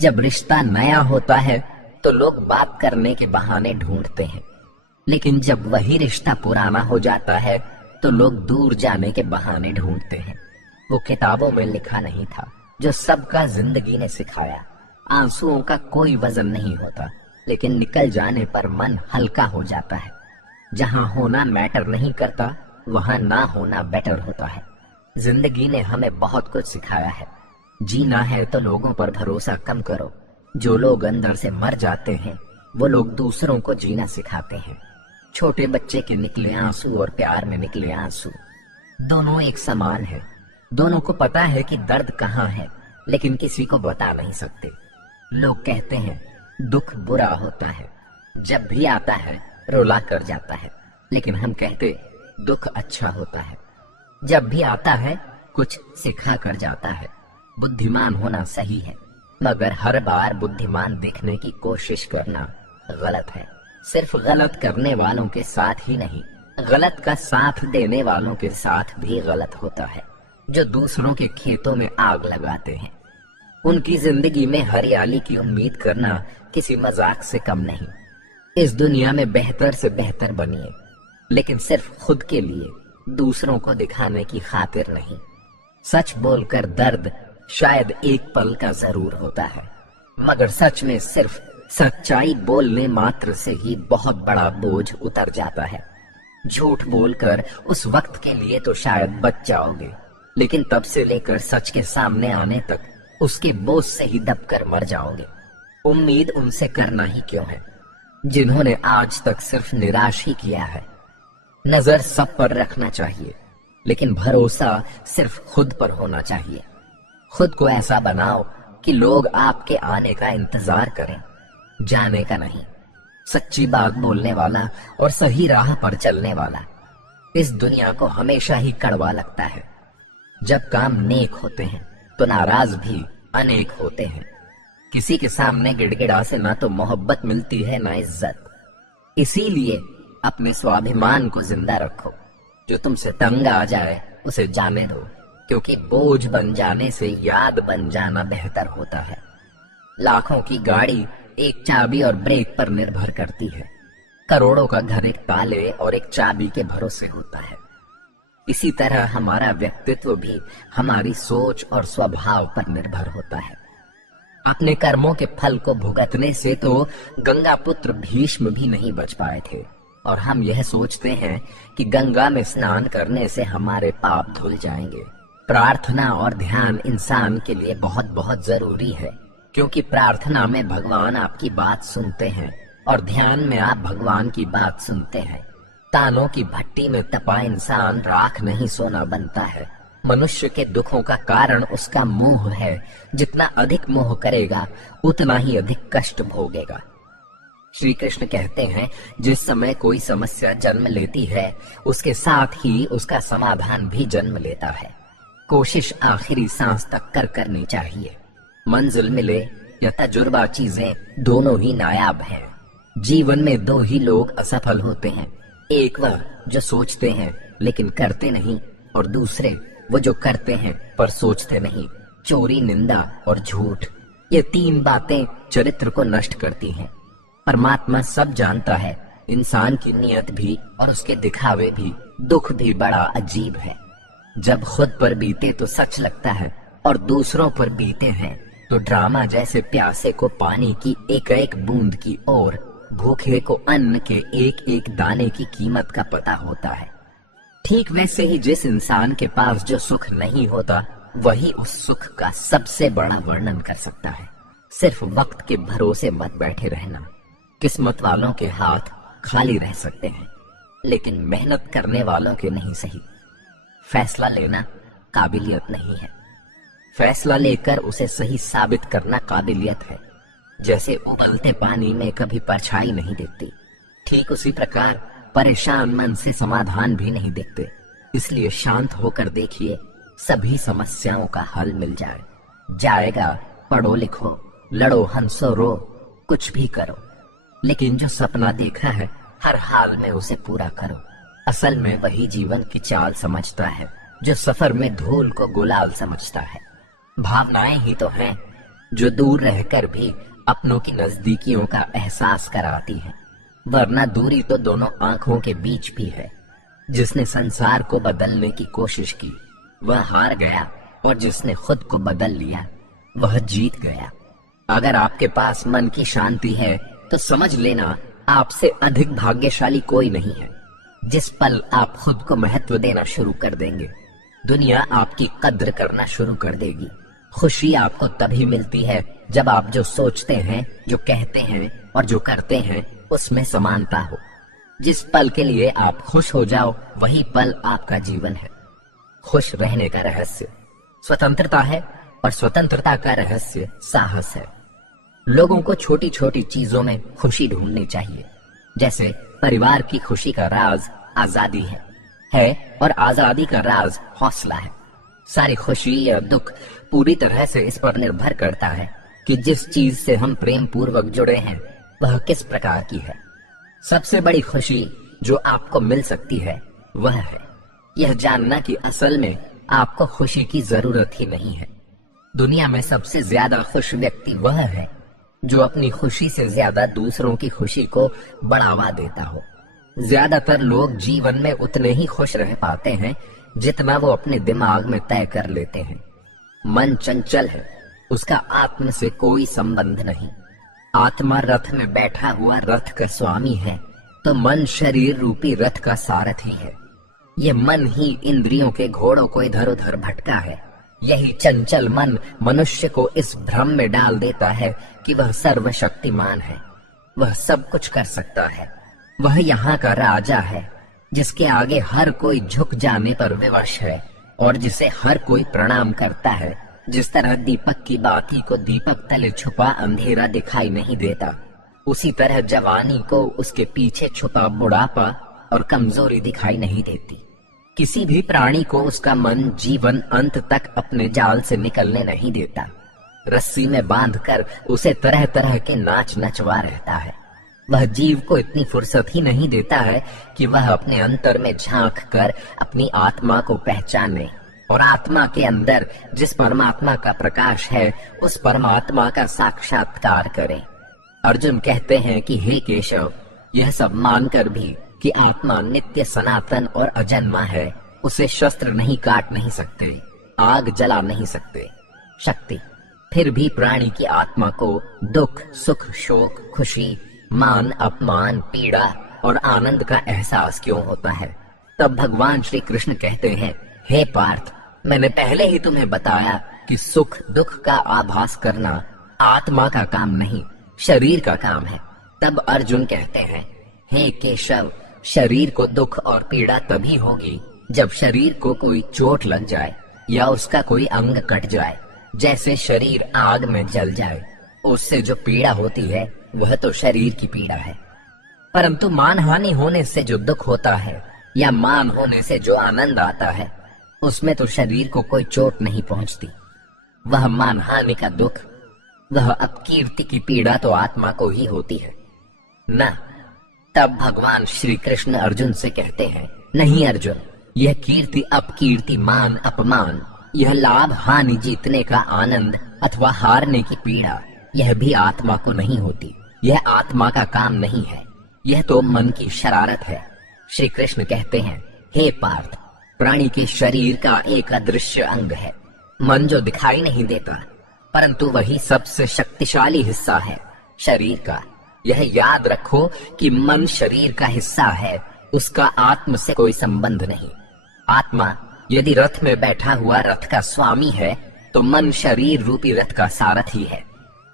जब रिश्ता नया होता है तो लोग बात करने के बहाने ढूंढते हैं, लेकिन जब वही रिश्ता पुराना हो जाता है तो लोग दूर जाने के बहाने ढूंढते हैं। वो किताबों में लिखा नहीं था जो सबका जिंदगी ने सिखाया। आंसुओं का कोई वजन नहीं होता, लेकिन निकल जाने पर मन हल्का हो जाता है। जहां होना मैटर नहीं करता वहां ना होना बेटर होता है। जिंदगी ने हमें बहुत कुछ सिखाया है। जीना है तो लोगों पर भरोसा कम करो। जो लोग अंदर से मर जाते हैं वो लोग दूसरों को जीना सिखाते हैं। छोटे बच्चे के निकले आंसू और प्यार में निकले आंसू दोनों एक समान है। दोनों को पता है कि दर्द कहाँ है, लेकिन किसी को बता नहीं सकते। लोग कहते हैं दुख बुरा होता है, जब भी आता है रुला कर जाता है, लेकिन हम कहते दुख अच्छा होता है, जब भी आता है कुछ सिखा कर जाता है। बुद्धिमान होना सही है, मगर हर बार बुद्धिमान दिखने की कोशिश करना गलत है। सिर्फ गलत करने वालों के साथ ही नहीं, गलत का साथ देने वालों के साथ भी गलत होता है। जो दूसरों के खेतों में आग लगाते हैं, उनकी जिंदगी में हरियाली की उम्मीद करना किसी मजाक से कम नहीं। इस दुनिया में बेहतर से बेहतर बनिए, लेकिन सिर्फ खुद के लिए, दूसरों को दिखाने की खातिर नहीं। सच बोलकर दर्द शायद एक पल का जरूर होता है, मगर सच में सिर्फ सच्चाई बोलने मात्र से ही बहुत बड़ा बोझ उतर जाता है। झूठ बोलकर उस वक्त के लिए तो शायद बच जाओगे, लेकिन तब से लेकर सच के सामने आने तक उसके बोझ से ही दबकर मर जाओगे। उम्मीद उनसे करना ही क्यों है जिन्होंने आज तक सिर्फ निराश ही किया है। नजर सब पर रखना चाहिए, लेकिन भरोसा सिर्फ खुद पर होना चाहिए। खुद को ऐसा बनाओ कि लोग आपके आने का इंतजार करें, जाने का नहीं। सच्ची बात बोलने वाला और सही राह पर चलने वाला इस दुनिया को हमेशा ही कड़वा लगता है। जब काम नेक होते हैं तो नाराज भी अनेक होते हैं। किसी के सामने गिड़गिड़ा से ना तो मोहब्बत मिलती है ना इज्जत। इसीलिए अपने स्वाभिमान को जिंदा रखो। जो तुमसे तंग आ जाए उसे जाने दो, क्योंकि बोझ बन जाने से याद बन जाना बेहतर होता है। लाखों की गाड़ी एक चाबी और ब्रेक पर निर्भर करती है। करोड़ों का घर एक ताले और एक चाबी के भरोसे होता है। इसी तरह हमारा व्यक्तित्व भी हमारी सोच और स्वभाव पर निर्भर होता है। अपने कर्मों के फल को भुगतने से तो गंगा पुत्र भीष्म भी नहीं बच पाए थे, और हम यह सोचते हैं कि गंगा में स्नान करने से हमारे पाप धुल जाएंगे। प्रार्थना और ध्यान इंसान के लिए बहुत बहुत जरूरी है, क्योंकि प्रार्थना में भगवान आपकी बात सुनते हैं और ध्यान में आप भगवान की बात सुनते हैं। तानों की भट्टी में तपा इंसान राख नहीं सोना बनता है। मनुष्य के दुखों का कारण उसका मोह है। जितना अधिक मोह करेगा उतना ही अधिक कष्ट भोगेगा। श्री कृष्ण कहते हैं, जिस समय कोई समस्या जन्म लेती है उसके साथ ही उसका समाधान भी जन्म लेता है। कोशिश आखिरी सांस तक करनी चाहिए। मंजिल मिले या तजुर्बा, चीजें दोनों ही नायाब हैं। जीवन में दो ही लोग असफल होते हैं, एक वह जो सोचते हैं लेकिन करते नहीं, और दूसरे वो जो करते हैं पर सोचते नहीं। चोरी, निंदा और झूठ, ये तीन बातें चरित्र को नष्ट करती हैं। परमात्मा सब जानता है, इंसान की नियत भी और उसके दिखावे भी। दुख भी बड़ा अजीब है। जब खुद पर बीते तो सच लगता है, और दूसरों पर बीते हैं तो ड्रामा जैसे। प्यासे को पानी की एक एक बूंद की और भूखे को अन्न के एक एक दाने की कीमत का पता होता है। ठीक वैसे ही जिस इंसान के पास जो सुख नहीं होता, वही उस सुख का सबसे बड़ा वर्णन कर सकता है। सिर्फ वक्त के भरोसे मत बैठे रहना। किस्मत वालों के हाथ खाली रह सकते हैं, लेकिन मेहनत करने वालों के नहीं सही। फैसला लेना काबिलियत नहीं है, फैसला लेकर उसे सही साबित करना काबिलियत है। जैसे उबलते पानी में कभी परछाई नहीं दिखती, ठीक उसी प्रकार परेशान मन से समाधान भी नहीं दिखते। इसलिए शांत होकर देखिए, सभी समस्याओं का हल मिल जाएगा। पढ़ो लिखो, लड़ो हंसो रो, कुछ भी करो, लेकिन जो सपना देखा है हर हाल में उसे पूरा करो। असल में वही जीवन की चाल समझता है जो सफर में धूल को गुलाल समझता है। भावनाएं ही तो हैं जो दूर रहकर भी अपनों की नजदीकियों का एहसास कराती हैं। वरना दूरी तो दोनों आंखों के बीच भी है। जिसने संसार को बदलने की कोशिश की वह हार गया, और जिसने खुद को बदल लिया वह जीत गया। अगर आपके पास मन की शांति है तो समझ लेना आपसे अधिक भाग्यशाली कोई नहीं है। जिस पल आप खुद को महत्व देना शुरू कर देंगे, दुनिया आपकी कद्र करना शुरू कर देगी। खुशी आपको तभी मिलती है जब आप जो सोचते हैं, जो कहते हैं और जो करते हैं उसमें समानता हो। जिस पल के लिए आप खुश हो जाओ वही पल आपका जीवन है। खुश रहने का रहस्य स्वतंत्रता है, और स्वतंत्रता का रहस्य साहस है। लोगों को छोटी छोटी चीजों में खुशी ढूंढनी चाहिए। जैसे परिवार की खुशी का राज आजादी है और आजादी का राज हौसला है। सारी खुशी या दुख पूरी तरह से इस पर निर्भर करता है कि जिस चीज से हम प्रेम पूर्वक जुड़े हैं वह किस प्रकार की है। सबसे बड़ी खुशी जो आपको मिल सकती है वह है यह जानना कि असल में आपको खुशी की जरूरत ही नहीं है। दुनिया में सबसे ज्यादा खुश व्यक्ति वह है जो अपनी खुशी से ज्यादा दूसरों की खुशी को बढ़ावा देता हो। ज्यादातर लोग जीवन में उतने ही खुश रह पाते हैं जितना वो अपने दिमाग में तय कर लेते हैं। मन चंचल है, उसका आत्म से कोई संबंध नहीं। आत्मा रथ में बैठा हुआ रथ का स्वामी है, तो मन शरीर रूपी रथ का सारथी है। ये मन ही इंद्रियों के घोड़ों को इधर उधर भटका है। यही चंचल मन मनुष्य को इस भ्रम में डाल देता है कि वह सर्वशक्तिमान है, वह सब कुछ कर सकता है, वह यहाँ का राजा है जिसके आगे हर कोई झुक जाने पर विवश है और जिसे हर कोई प्रणाम करता है। जिस तरह दीपक की बाती को दीपक तले छुपा अंधेरा दिखाई नहीं देता, उसी तरह जवानी को उसके पीछे छुपा बुढ़ापा और कमजोरी दिखाई नहीं देती। किसी भी प्राणी को उसका मन जीवन अंत तक अपने जाल से निकलने नहीं देता। रस्सी में बांधकर उसे तरह तरह के नाच नचवा रहता है। वह जीव को इतनी फुर्सत ही नहीं देता है कि वह अपने अंतर में झांक कर अपनी आत्मा को पहचाने और आत्मा के अंदर जिस परमात्मा का प्रकाश है उस परमात्मा का साक्षात्कार करे। अर्जुन कहते हैं कि हे केशव, यह सब मानकर भी कि आत्मा नित्य सनातन और अजन्मा है, उसे शस्त्र नहीं काट नहीं सकते, आग जला नहीं सकते। शक्ति फिर भी प्राणी की आत्मा को दुख सुख शोक खुशी मान अपमान पीड़ा और आनंद का एहसास क्यों होता है? तब भगवान श्री कृष्ण कहते हैं, हे पार्थ, मैंने पहले ही तुम्हें बताया कि सुख दुख का आभास करना आत्मा का काम नहीं, शरीर का काम है। तब अर्जुन कहते हैं, हे केशव, शरीर को दुख और पीड़ा तभी होगी जब शरीर को कोई चोट लग जाए या उसका कोई अंग कट जाए। जैसे शरीर आग में जल जाए, उससे जो पीड़ा होती है वह तो शरीर की पीड़ा है। परंतु मानहानि होने से जो दुख होता है या मान होने से जो आनंद आता है, उसमें तो शरीर को कोई चोट नहीं पहुंचती। वह मानहानि का दुख, वह अपकीर्ति की पीड़ा तो आत्मा को ही होती है ना। तब भगवान श्री कृष्ण अर्जुन से कहते हैं, नहीं अर्जुन, यह कीर्ति अपकीर्ति मान अपमान, यह लाभ हानि जीतने का आनंद अथवा हारने की पीड़ा, यह भी आत्मा को नहीं होती। यह आत्मा का काम नहीं है, यह तो मन की शरारत है। श्री कृष्ण कहते हैं, हे पार्थ, प्राणी के शरीर का एक अदृश्य अंग है, मन जो दिखाई नहीं देता, परंतु वही सबसे शक्तिशाली हिस्सा है शरीर का। यह याद रखो कि मन शरीर का हिस्सा है, उसका आत्म से कोई संबंध नहीं। आत्मा यदि रथ में बैठा हुआ रथ का स्वामी है, तो मन शरीर रूपी रथ का सारथी है।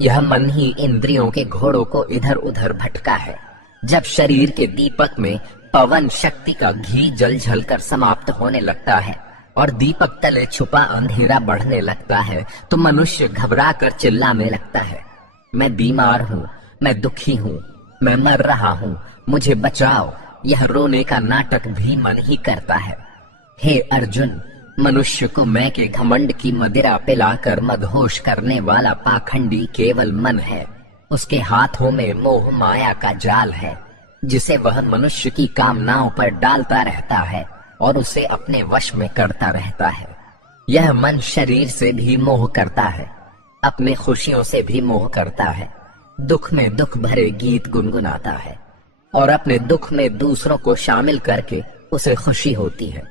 यह मन ही इंद्रियों के घोड़ों को इधर उधर भटका है। जब शरीर के दीपक में पवन शक्ति का घी जल झल कर समाप्त होने लगता है और दीपक तले छुपा अंधेरा बढ़ने लगता है, तो मनुष्य घबरा कर चिल्लाने लगता है, मैं बीमार हूँ, मैं दुखी हूँ, मैं मर रहा हूँ, मुझे बचाओ। यह रोने का नाटक भी मन ही करता है। हे अर्जुन, मनुष्य को मैं के घमंड की मदिरा पिलाकर मदहोश करने वाला पाखंडी केवल मन है। उसके हाथों में मोह माया का जाल है, जिसे वह मनुष्य की कामनाओं पर डालता रहता है और उसे अपने वश में करता रहता है। यह मन शरीर से भी मोह करता है, अपने खुशियों से भी मोह करता है, दुख में दुख भरे गीत गुनगुनाता है और अपने दुख में दूसरों को शामिल करके उसे खुशी होती है।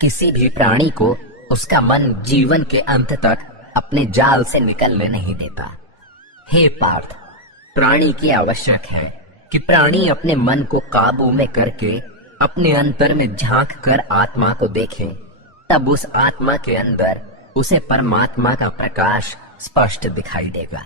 किसी भी प्राणी को उसका मन जीवन के अंत तक अपने जाल से निकलने नहीं देता। हे पार्थ, प्राणी की आवश्यक है कि प्राणी अपने मन को काबू में करके अपने अंतर में झांक कर आत्मा को देखे, तब उस आत्मा के अंदर उसे परमात्मा का प्रकाश स्पष्ट दिखाई देगा।